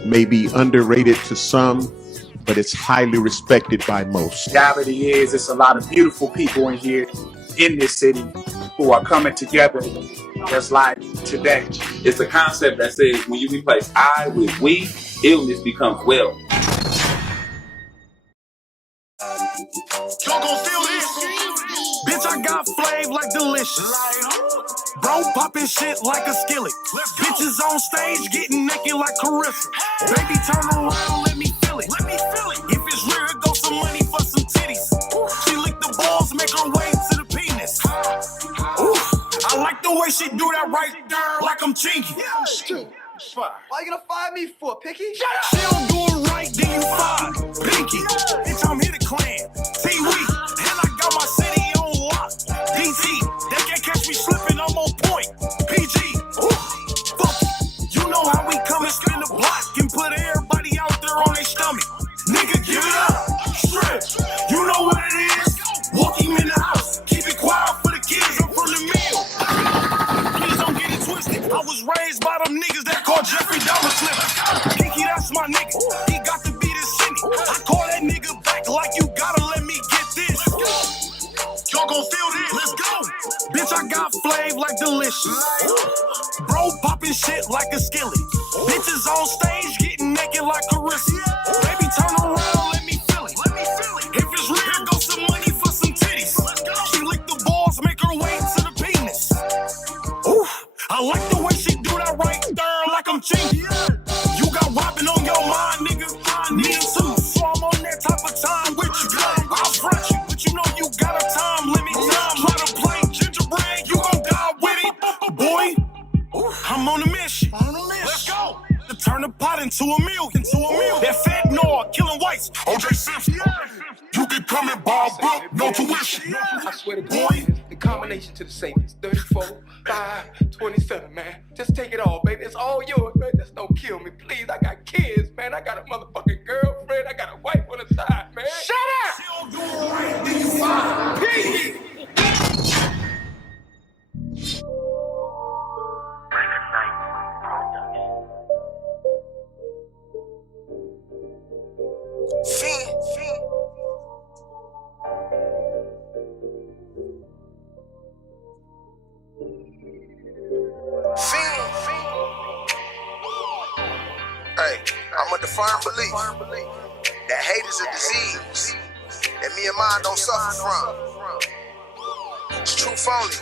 may be underrated to some, but it's highly respected by most. Reality is, it's a lot of beautiful people in here in this city who are coming together just like today. It's the concept that says when you replace I with we, illness becomes well. Y'all gon' feel this? Bitch, I got flavor like delicious. Like who? Bro popping shit like a skillet. Let's go. Bitches on stage getting naked like Carissa. Hey. Baby, turn around, let me feel it. Let me feel it. If it's real, it goes some money for some titties. Ooh. She lick the balls, make her way to the penis. Ooh. I like the way she do that right there, like I'm chinky. Yeah, why you gonna fire me for, Picky? Shut up! She don't do it right, then you fire Pinky. Yeah. Bitch, I'm here to clan. T-Week. And I got my city on lock. DT. They can't catch me slipping, I'm on point. PG. Ooh. Fuck it. You know how we come and spin the block and put everybody out there on their stomach. Nigga, give it up. Strip. You know what it is. Walk him in the house. Keep it quiet for the kids. I'm for the meal. Please don't get it twisted. I was raised by them niggas that call Jeffrey Dahmer slip. Pinky, that's my nigga. He got to be the city. I call that nigga back like you gotta let me get this. microwave like delicious. Bro popping shit like a skillet. Bitches on stage getting naked like Carissa. Baby, turn around, let me feel it. Let me feel it. If it's real, go some money for some titties. Let's go. She lick the balls, make her way to the penis. Ooh, I like the way she do that right there, like I'm cheating. You got robbing on your mind, nigga. Me too, so I'm on that type of time with you. I'll front you, but you know you got a time limit. Try to play gingerbread, you gon' die with it, boy. I'm on a mission. Let's go. To turn the pot into a million. That fat Noah killing whites. OJ Simpson. You can come and buy a book, no tuition. I swear to God, the combination to the safest. 34, 5, 27, man. Just take it all, baby. It's all yours, man. Just don't kill me, please. I got kids, man. I got a motherfucking girlfriend. I got a wife on the side, man. Shut up! She don't do it right, then you fine. Period. Hey, I'm a firm belief that hate is a disease that me and mine don't suffer from. It's true phony.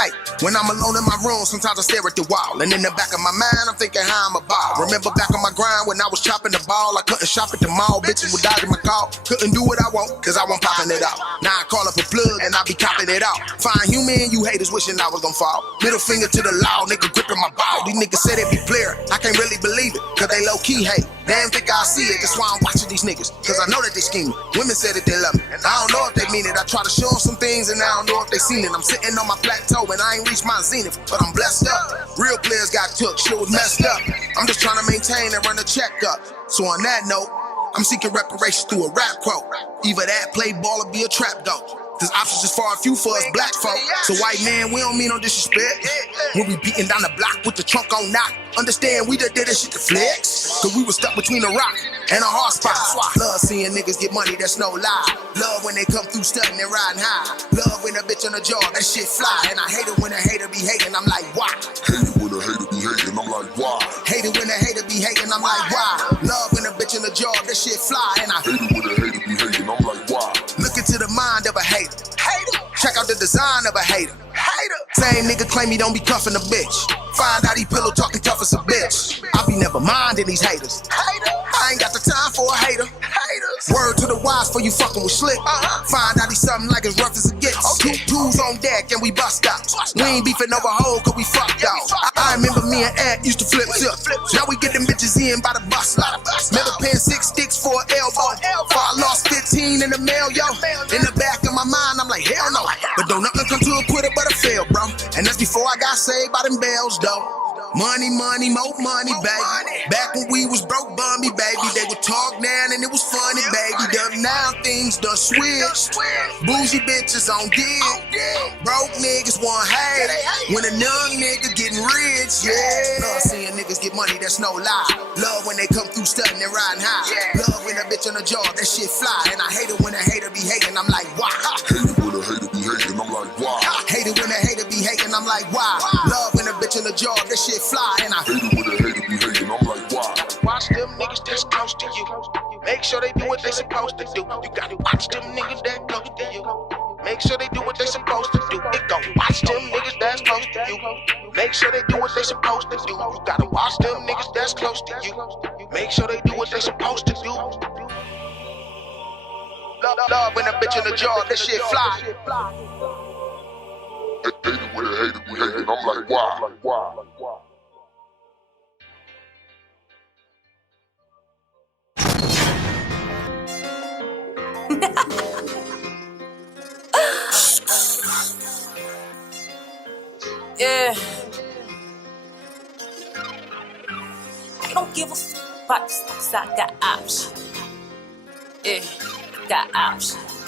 Hey, when I'm alone in my room, sometimes I stare at the wall. And in the back of my mind, I'm thinking how I'm a ball. Remember back on my grind when I was chopping the ball, I couldn't shop at the mall. Bitches would dodge my call. Couldn't do what I want, cause I wasn't popping it out. Now I call up a plug and I be copping it out. Fine human, you haters wishing I was gonna fall. Middle finger to the law, nigga gripping my ball. These niggas say they be player. I can't really believe it, cause they low key hate. They don't think I see it, that's why I'm watching these niggas. Cause I know that they scheming. Women say that they love me. I don't know if they mean it. I try to show them some things and I don't know if they seen it. I'm sitting on my plateau and I ain't reached my zenith, but I'm blessed up. Real players got took, shit was messed up. I'm just trying to maintain and run the check up. So on that note, I'm seeking reparations through a rap quote. Either that, play ball, or be a trap goat. There's options is far few for us black folk. So white man, we don't mean no disrespect. When we beating down the block with the trunk on knock. Understand we just did this shit to flex. Cause we was stuck between a rock and a hard spot. Love seeing niggas get money, that's no lie. Love when they come through stunting and riding high. Love when a bitch on the jaw, that shit fly. And I hate it when a hater be hating, I'm like, why? Hate it when a hater be hating, I'm like, why? Hate it when a hater be hating, I'm like, why? Love when a bitch on the jaw, that shit fly. And I hate it when a hater be hating, I'm like, why? Look into the mind of a hater. Check out the design of a hater. Same nigga claim he don't be cuffing a bitch. Find out he pillow talking tough as a bitch. I be never minding these haters. I ain't got the time for a hater. Word to the wise for you fucking with slick. Find out he's something like as rough as it gets. Two tools on deck and we bust out. We ain't beefing over hoes cause we fucked out. I remember me and Ed used to flip tip. Now we get them bitches in by the bus lot. Metal pen 6 sticks for an elbow. Before I lost 15 in the mail, yo. In the back of my mind, I'm like, hell no. But don't nothing come to a quitter but a fail, bro. And that's before I got saved by them bells, though. Money, money, more money, baby. Back when we was broke, bummy, baby. They would talk down and it was funny, baby. Now things done switch. Bougie bitches on dick. Broke niggas want hate. When a young nigga getting rich, yeah. Love seeing niggas get money, that's no lie. Love when they come through stunting and riding high. Love when a bitch on the jaw, that shit fly. And I hate it when a hater be hating, I'm like, why? Hate it when a hater be hating, I'm like, why? Hate it when a hater be hating, I'm like, why? Love when a bitch on the jaw, that shit fly. And I hate it when a hater be hating, I'm like, why? Watch them niggas that's close to you. Make sure they do what they supposed to do. You gotta watch them niggas that close to you. Make sure they do what they supposed to do. They gon' watch them niggas that's close to you. Make sure they do what they supposed to do. You gotta watch them niggas that's close to you. Make sure they do what they supposed to do. Love when a bitch in the jaw, that shit fly. Hate it when a hater be hating, I'm like, why? Yeah. I don't give a fuck about this cause I got options. Yeah, got options.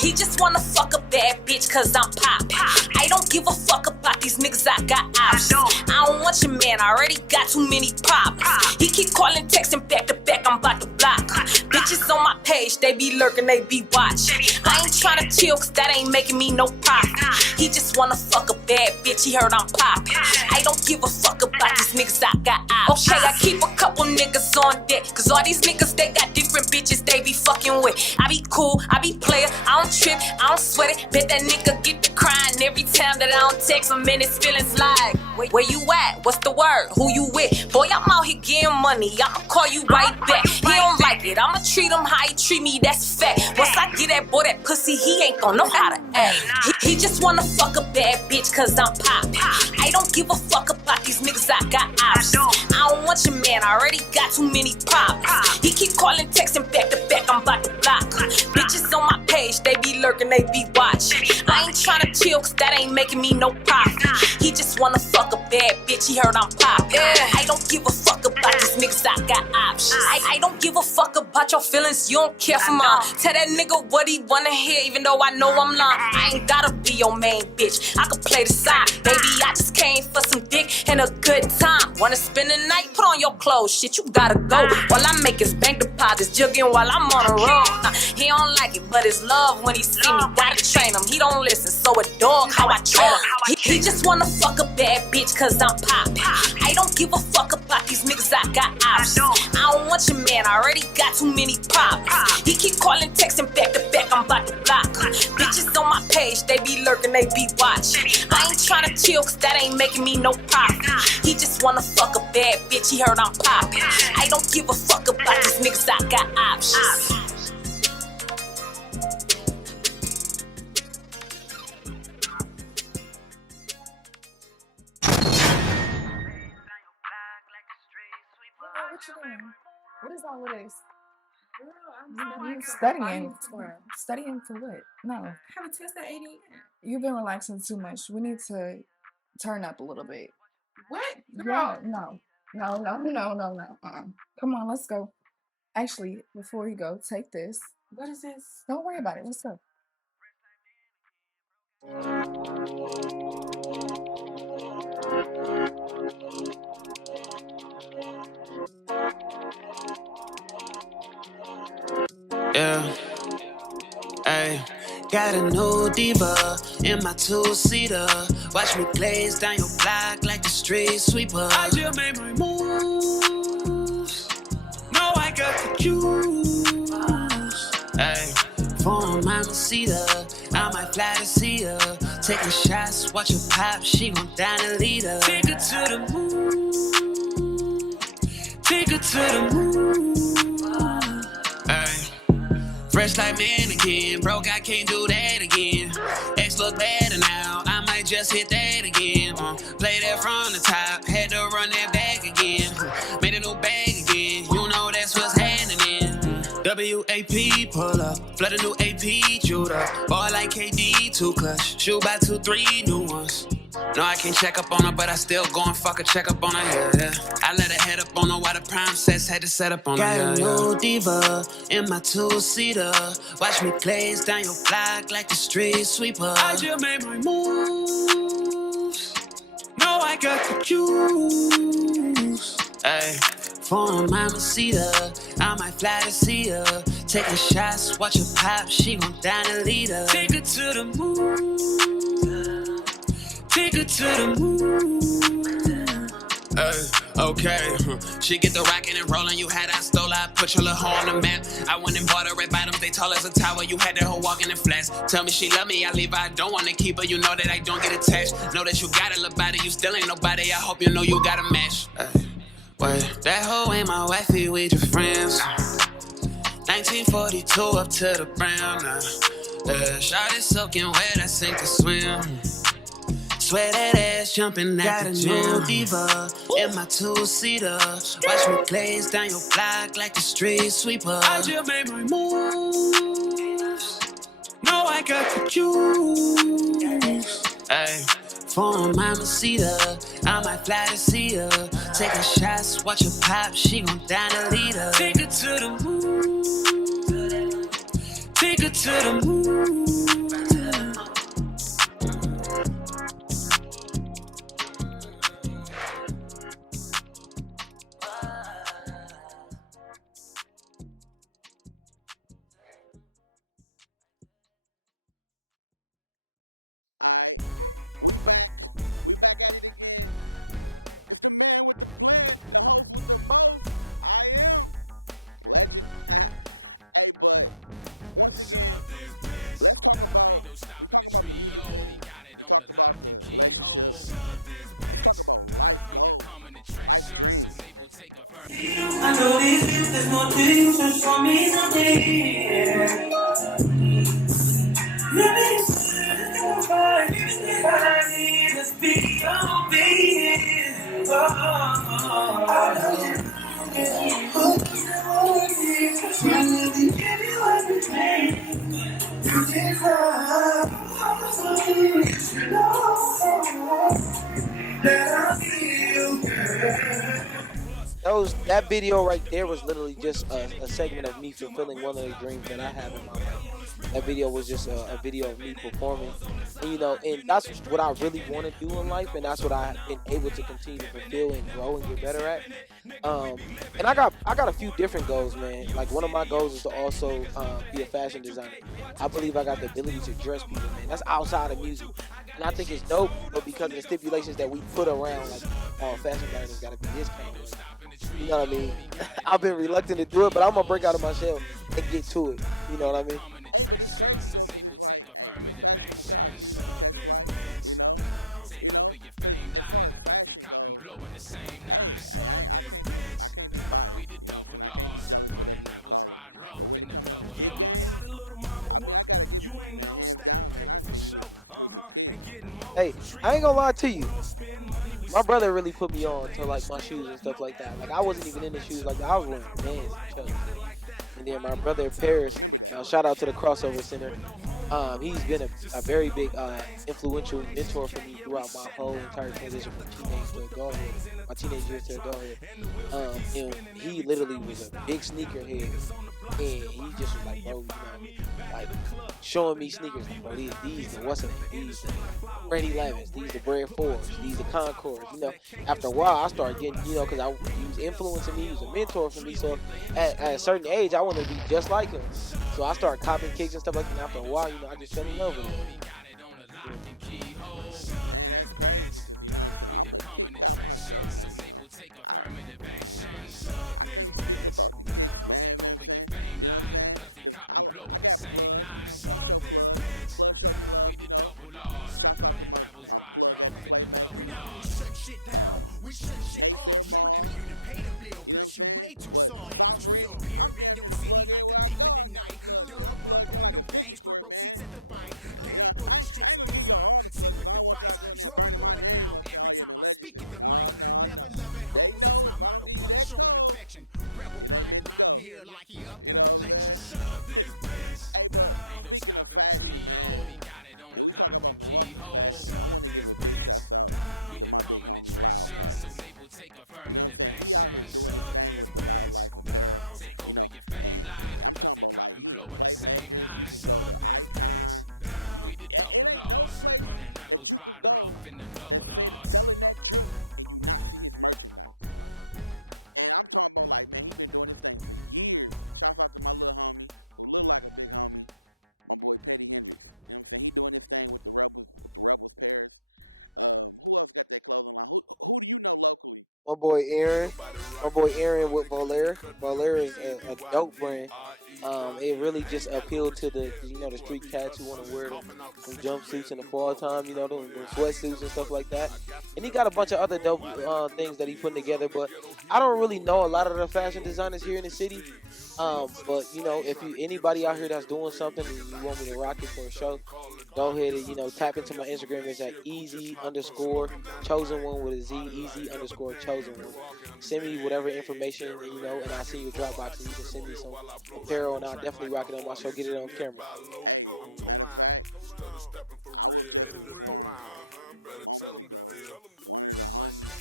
He just wanna fuck a bad bitch cause I'm poppin'. I don't give a fuck about these niggas, I got options. I don't want your man, I already got too many problems. He keep calling, texting back to back, I'm about to block. Bitches on my page, they be lurking, they be watching. I ain't tryna chill, cause that ain't making me no profit. He just wanna fuck a bad bitch, he heard I'm poppin'. I don't give a fuck about these niggas, I got options. Okay, I keep a couple niggas on deck, cause all these niggas, they got different bitches they be fucking with. I be cool, I be player, I don't trip, I don't sweat it. Bet that nigga get to crying every time that I don't text him and his feelings like, where you at? What's the word? Who you with? Boy, I'm out here getting money, I'ma call you right back. He don't like it, I'ma treat him how he treat me, that's a fact. Once I get that boy that pussy, he ain't gon' know how to act. He just wanna fuck a bad bitch cause I'm poppin'. I don't give a fuck about these niggas, I got options. I don't want your man, I already got too many problems. He keep calling, texting back to back, I'm about to block. Bitches on my page, they be lurking, they be watching. I ain't tryna chill, cause that ain't making me no profit. He just wanna fuck a bad bitch, he heard I'm poppin'. I don't give a fuck about these niggas, I got options. I don't give a fuck about your feelings, you don't care for mine. Tell that nigga what he wanna hear, even though I know I'm lying. I ain't gotta be your main bitch, I can play the side. Baby, I just came for some dick and a good time. Wanna spend the night? Put on your clothes, shit, you gotta go. All I make is bank deposits, jugging while I'm on the road. He don't like it, but it's love when he see me. Gotta train him, he don't listen, so a dog how I train him. He just wanna fuck a bad bitch cause I'm poppin'. I don't give a fuck about these niggas, I got options. I don't want your man, I already got too many problems. He keep calling, texting back to back, I'm about to block. Bitches on my page, they be lurking, they be watching. I ain't tryna chill, cause that ain't making me no profit. He just wanna fuck a bad bitch, he heard I'm poppin'. I don't give a fuck about these niggas, I got options. What you doing? What is all of this? You studying. Studying for what? No. I have a test at 8 a.m. You've been relaxing too much. We need to turn up a little bit. What? Yeah, no. Come on, let's go. Actually, before you go, take this. What is this? Don't worry about it. Let's go. Yeah, ayy. Got a new diva in my two-seater. Watch me blaze down your block like the street sweeper. I just make moves. No, I got the juice. Ayy, for my cedar, I might fly to see her. Taking shots, watch her pop, she gon' down a leader. Take her to the moon. Take her to the moon. Ayy. Fresh like mannequin, broke, I can't do that again. Ex look better now, I might just hit that again. Play that from the top, had to run that back again. Made a new bag again, you know that's what's happening. WAP, pull up, flood a new AP, Judah. Ball like KD, 2 clutch, shoot by 2, 3 new ones. No, I can't check up on her, but I still go and fuck her, check up on her, yeah. I let her head up on her while the prime sets had to set up on her, yeah. Got a new diva in my two-seater. Watch me blaze down your block like the street sweeper. I just made my moves. No, I got the juice. Ay, for my cedar, I might fly to see her. Taking shots, watch her pop, she gon' down a leader. Take her to the moon. Take her to the moon. Okay, she get the rockin' and rollin'. You had I stole, I put your little hoe on the map. I went and bought her red bottoms, they tall as a tower. You had that hoe walking in flats. Tell me she love me, I leave her, I don't wanna keep her. You know that I don't get attached. Know that you got a little body, you still ain't nobody. I hope you know you got a match. Wait, that hoe ain't my wifey, we just friends. 1942 up to the brim now. Shot is soaking wet, I sink or swim. Swear that ass jumping at the gym. Got a new diva in my two-seater. Watch me blaze down your block like the street sweeper. I just made my moves. No, I got the juice. Ay, for my cedar, I might fly to see her. Taking shots, watch her pop, she gon' down a leader. Take her to the moon. Take her to the moon. Alright, we back. We back at it again. It's the man with the plan, the host with the most. I am legend. Hey, but once again, let's talk about. We talking about the music scene. We talked about the relationships. Let's talk about life goals, life dreams. I know these youth is more things for some easily. Let me see you fight. I need this beat on me. That video right there was literally just a segment of me fulfilling one of the dreams that I have in my life. That video was just a video of me performing, and that's what I really want to do in life, and that's what I've been able to continue to fulfill and grow and get better at. And I got a few different goals, man. Like one of my goals is to also be a fashion designer. I believe I got the ability to dress people, man. That's outside of music, and I think it's dope, but because of the stipulations that we put around, like all fashion designers got to be this kind of. You know what I mean? I've been reluctant to do it, but I'm gonna break out of my shell and get to it. You know what I mean? Hey, but it's crazy though, cause it's like, hey, you're a fashionable guy. I see you with the catch flights, cause as far as fashion goes, hey, I can't be biased. You know what I'm saying? I can't be jealous, whatever you want to call it. But when it comes down to kick games, I mean, I gotta give it to you, man. Hands down, man. I've seen you with exclusive kicks. Hey, I ain't gonna lie to you. My brother really put me on to like my shoes and stuff like that. Like I wasn't even in the shoes like that. I was wearing Vans and stuff. And then my brother Paris, remember that. Shout out to the Crossover Center. He's been a very big influential mentor for me throughout my whole entire transition from teenage to adulthood, my teenage years to adulthood. And he literally was a big sneakerhead, and he just was like, bro, like showing me sneakers, like, bro, these the what's the name? These the Brady 11s, these the Bread 4s, these the Concords. After a while, I started getting, because he was influencing me, he was a mentor for me. So at a certain age, I wanted to be just like him. So I started copying kicks and stuff like that. And after a while, I just fell in love with him. Man, that's crazy, because, you know what I'm saying? I'm a kick guy myself, man, I can't speak about the kicks, man, what I'm saying? You know what I'm saying? Because I got plugs, you know what I'm saying? I show plugs. Plugs show me love, Shouts out to my plug at the Playmakers. Mayfair Mall. You know what I'm saying? Southridge? I'm damn near the plug everywhere I go. I got a plug, man. I'm plugged in like a stitching cord, man. I ain't gonna give y'all all the plugs because I don't want y'all going there and burning my name up there. Oh, yeah, man, Legend. No. They know if I don't give you that code, it ain't meant to go. You know what I'm saying? Hey, but speaking of fashion, man, and we talk about Milwaukee fashion, I want to give a big shout out to my big homie, Loud Pack. You know what I'm saying? He out here doing his thing with the Loud Life apparel, and I'm talking about like he in Playmakers. You can go to Icon. It ain't no place that you could go that's selling that drip and you not see his merchandise. And I'm talking about like, man, he been doing this thing for years. Shouts out to my little homie who look like a big homie, my boy Petty Hendrix. You know what I'm saying? He doing this thing with the Rebels pairs. Who else got that clothing line? Who do you know locally? My boy Aaron with Volaire. Volaire is a dope brand. It really just appealed to the street cats who want to wear them jumpsuits in the fall time, them sweatsuits and stuff like that. And he got a bunch of other dope things that he putting together. But I don't really know a lot of the fashion designers here in the city. But if anybody out here that's doing something and you want me to rock it for a show, go ahead and tap into my Instagram. It's at easy_chosen1 with a Z, easy_chosen1. Send me whatever information, and I'll send you a Dropbox and you can send me some apparel and I'll definitely rock it on my show, get it on camera. Hey, matter of fact, I was just informed moments ago, one of the homies,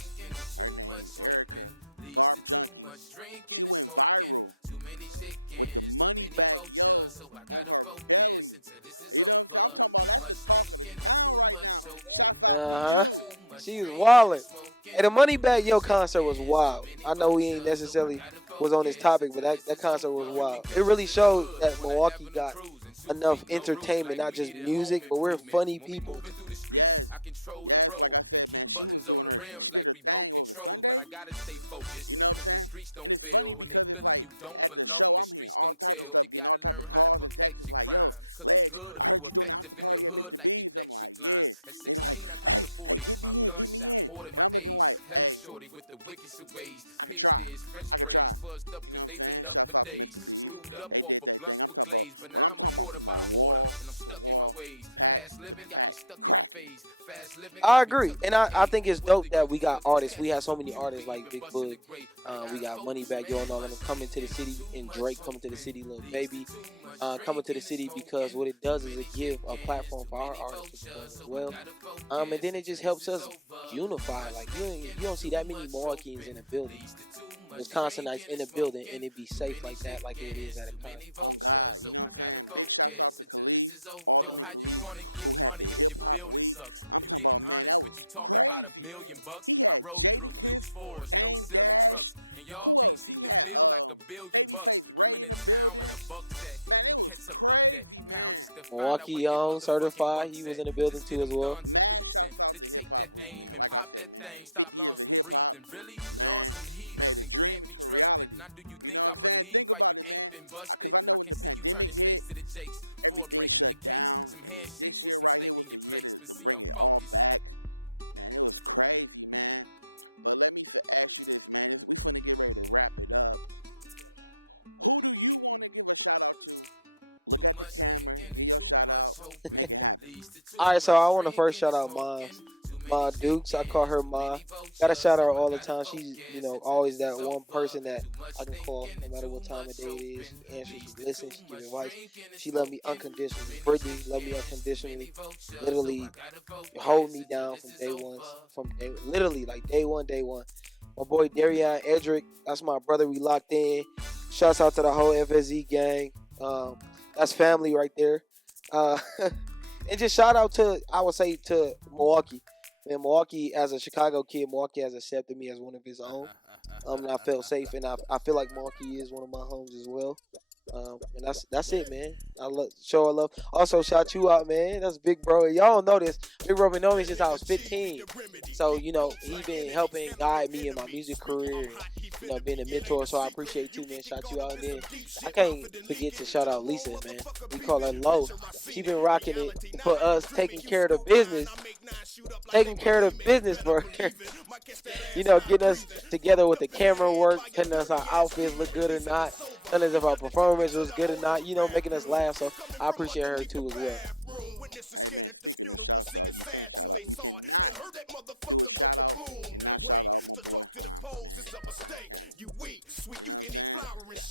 her name Erica, Garb Junkie, she went viral with the money back yo on her belly. You know what I'm saying? I'm talking about that's the talk of the town right now. Shouts out to you. She was wildin'. Hey, the Money Back Yo concert was wild. I know we ain't necessarily was on this topic, but that concert was wild. It really showed that Milwaukee got enough entertainment, not just music, but we're funny people. Yes, like I said, man, she did her thing. What was it, Sunday? You know what I'm saying? And it's funny because it's like at the show, I'm hearing all type of stuff, getting all type of calls and texts like, yo, Ledge, I heard you doing the after party at Mr. B's. I'm like, yeah. They like, hey, get me in. And I'm looking like, hey, I could try. You know what I'm saying? Shouts out to Mr. B's. They did that thing. I'm talking about wall to wall, packs to pack, cracking. I agree, and I think it's dope that we got artists. We have so many artists like Big Bud. We got Moneybagg Yo and all of them coming to the city, and Drake coming to the city, Lil Baby coming to the city, because what it does is it give a platform for our artists as well. And then it just helps us unify. Like you don't see that many Milwaukeeans in a building, Wisconsinites in a building, and it be safe like that, like it is at a concert. On God, you know what I'm saying? Big shouts out to Khalif, Alderman Khalif, who had the hip hop week. I'm talking about, man, that was crazy. He had Jadakiss, Dame Dash. Who else? He had Babyface Ray in the building. Man, it was crazy, man. Milwaukee on certified. He was in the building too as well. Mad shouts out to Hip Hop Week, man. Like I said, man, 50 years of hip hop, man, made a dream into a reality. You know what I'm saying? Think about it, man. Because I know when the pandemic hit, everything shut down, and this year right here was the year to bring it all back. Man, it was crazy, man. But let me ask you this, man. We finna get ready to wrap it up. Who do you want to give a shout out to? Look at the camera, give your shout out, make it happen. All right, so I want to first shout out Ma Dukes. I call her Ma. Gotta shout out her all the time. She's, always that one person that I can call no matter what time of day it is. She answers, she listens, she gives advice. She loved me unconditionally. Brittany loved me unconditionally. Literally hold me down from day one. Literally like day one. My boy Darian Edric, that's my brother. We locked in. Shouts out to the whole FSZ gang. That's family right there. And just shout out to, I would say, to Milwaukee. Man, Milwaukee, as a Chicago kid, Milwaukee has accepted me as one of his own. And I felt safe, and I feel like Milwaukee is one of my homes as well. And that's it, man. Show our love. Also, shout you out, man. That's Big Bro. Y'all don't know this. Big Bro been knowing me since I was 15. So, he been helping guide me in my music career and, being a mentor. So I appreciate you, man. Shout you out. And then I can't forget to shout out Lisa, man. We call her Lo. She been rocking it for us, taking care of the business. Bro. Getting us together with the camera work, telling us our outfits look good or not, telling us if our performance was good or not, making us laugh. So I appreciate her too as well. Hey man, speaking of shouts out, you cannot do a shout out and not shout out my boy Hams, man, behind the camera. You know what I'm saying?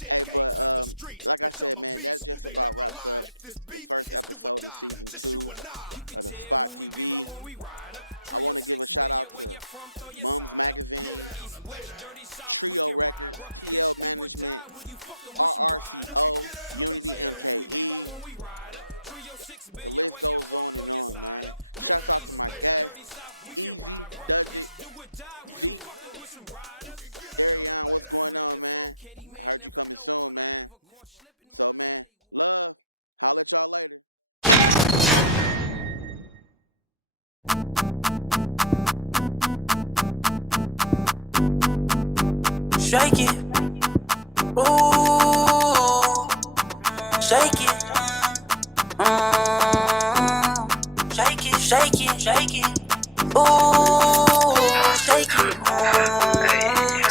Hey, but like I said, man, that just about wraps up the first episode of season 2 of the Spot TV. I want to give a shout out to Mums Magazine, Trio Records, TL Management, RRCO, Unity MKE. The list goes on and on, man. Shouts out to my guests, Easy, Does It, Zeke, Darian, what's going on, man? I heard you coming soon, man. So, man, love. Holla at y'all later. Shake it. Ooh. Shake it. Shake it. Ooh. Shake it.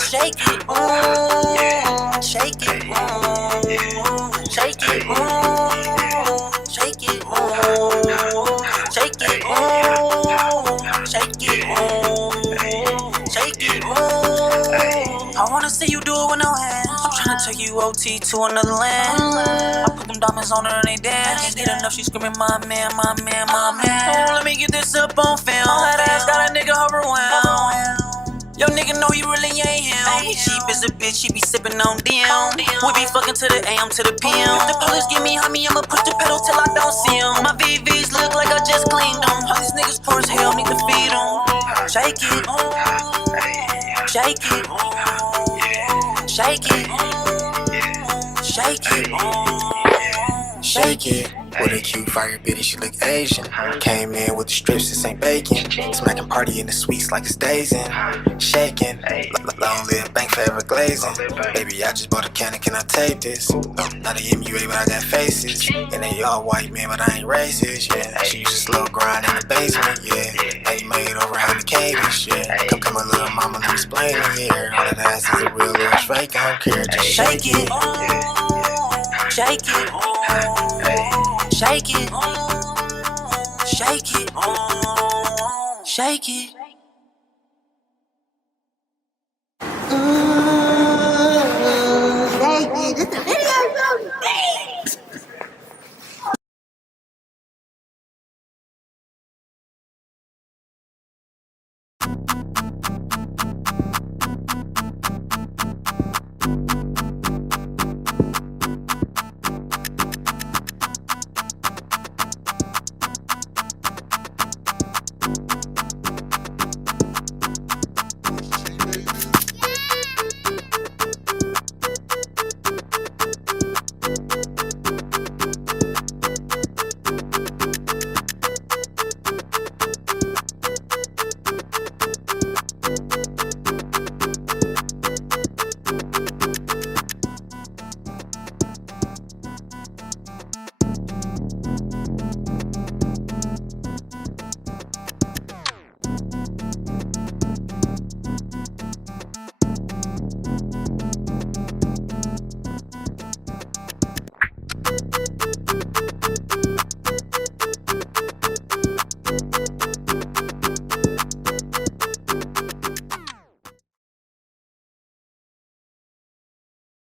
Shake it. Ooh. Shake it. Ooh. Shake it. Ooh. Shake it. Ooh. Shake it. Ooh. Shake it. Ooh. Shake it. Ooh. I wanna see you do it with no hands. I'm tryna take you OT to another land. I put them diamonds on her and they dance. Can't get enough, she screaming, my man. Oh, let me get this up on film. That ass got a nigga overwhelmed. Yo nigga know you really ain't him. He cheap as a bitch, he be sippin' on DM. We be fucking to the AM to the PM. If the police give me homie, I'ma push the pedal till I don't see him. My VVs look like I just cleaned them. All these niggas poor as hell, need to feed them. Shake it. Shake it. Shake it. Shake it. Shake shake it. With a cute fire bitty, she look Asian. Came in with the strips, this ain't bacon. Smacking party in the sweets like it's dazing. Shaking, long live bank forever glazing. Baby, I just bought a cannon, can I take this? Not a MUA, but I got faces. And they all white men, but I ain't racist, yeah. She used to slow grind in the basement, yeah. Ain't made over 100 cadence, yeah. Come to my little mama, let me explain it, yeah. All that ass is a real little fake, I don't care, just shake it. Shake it, shake it, shake it, shake it. Shake it.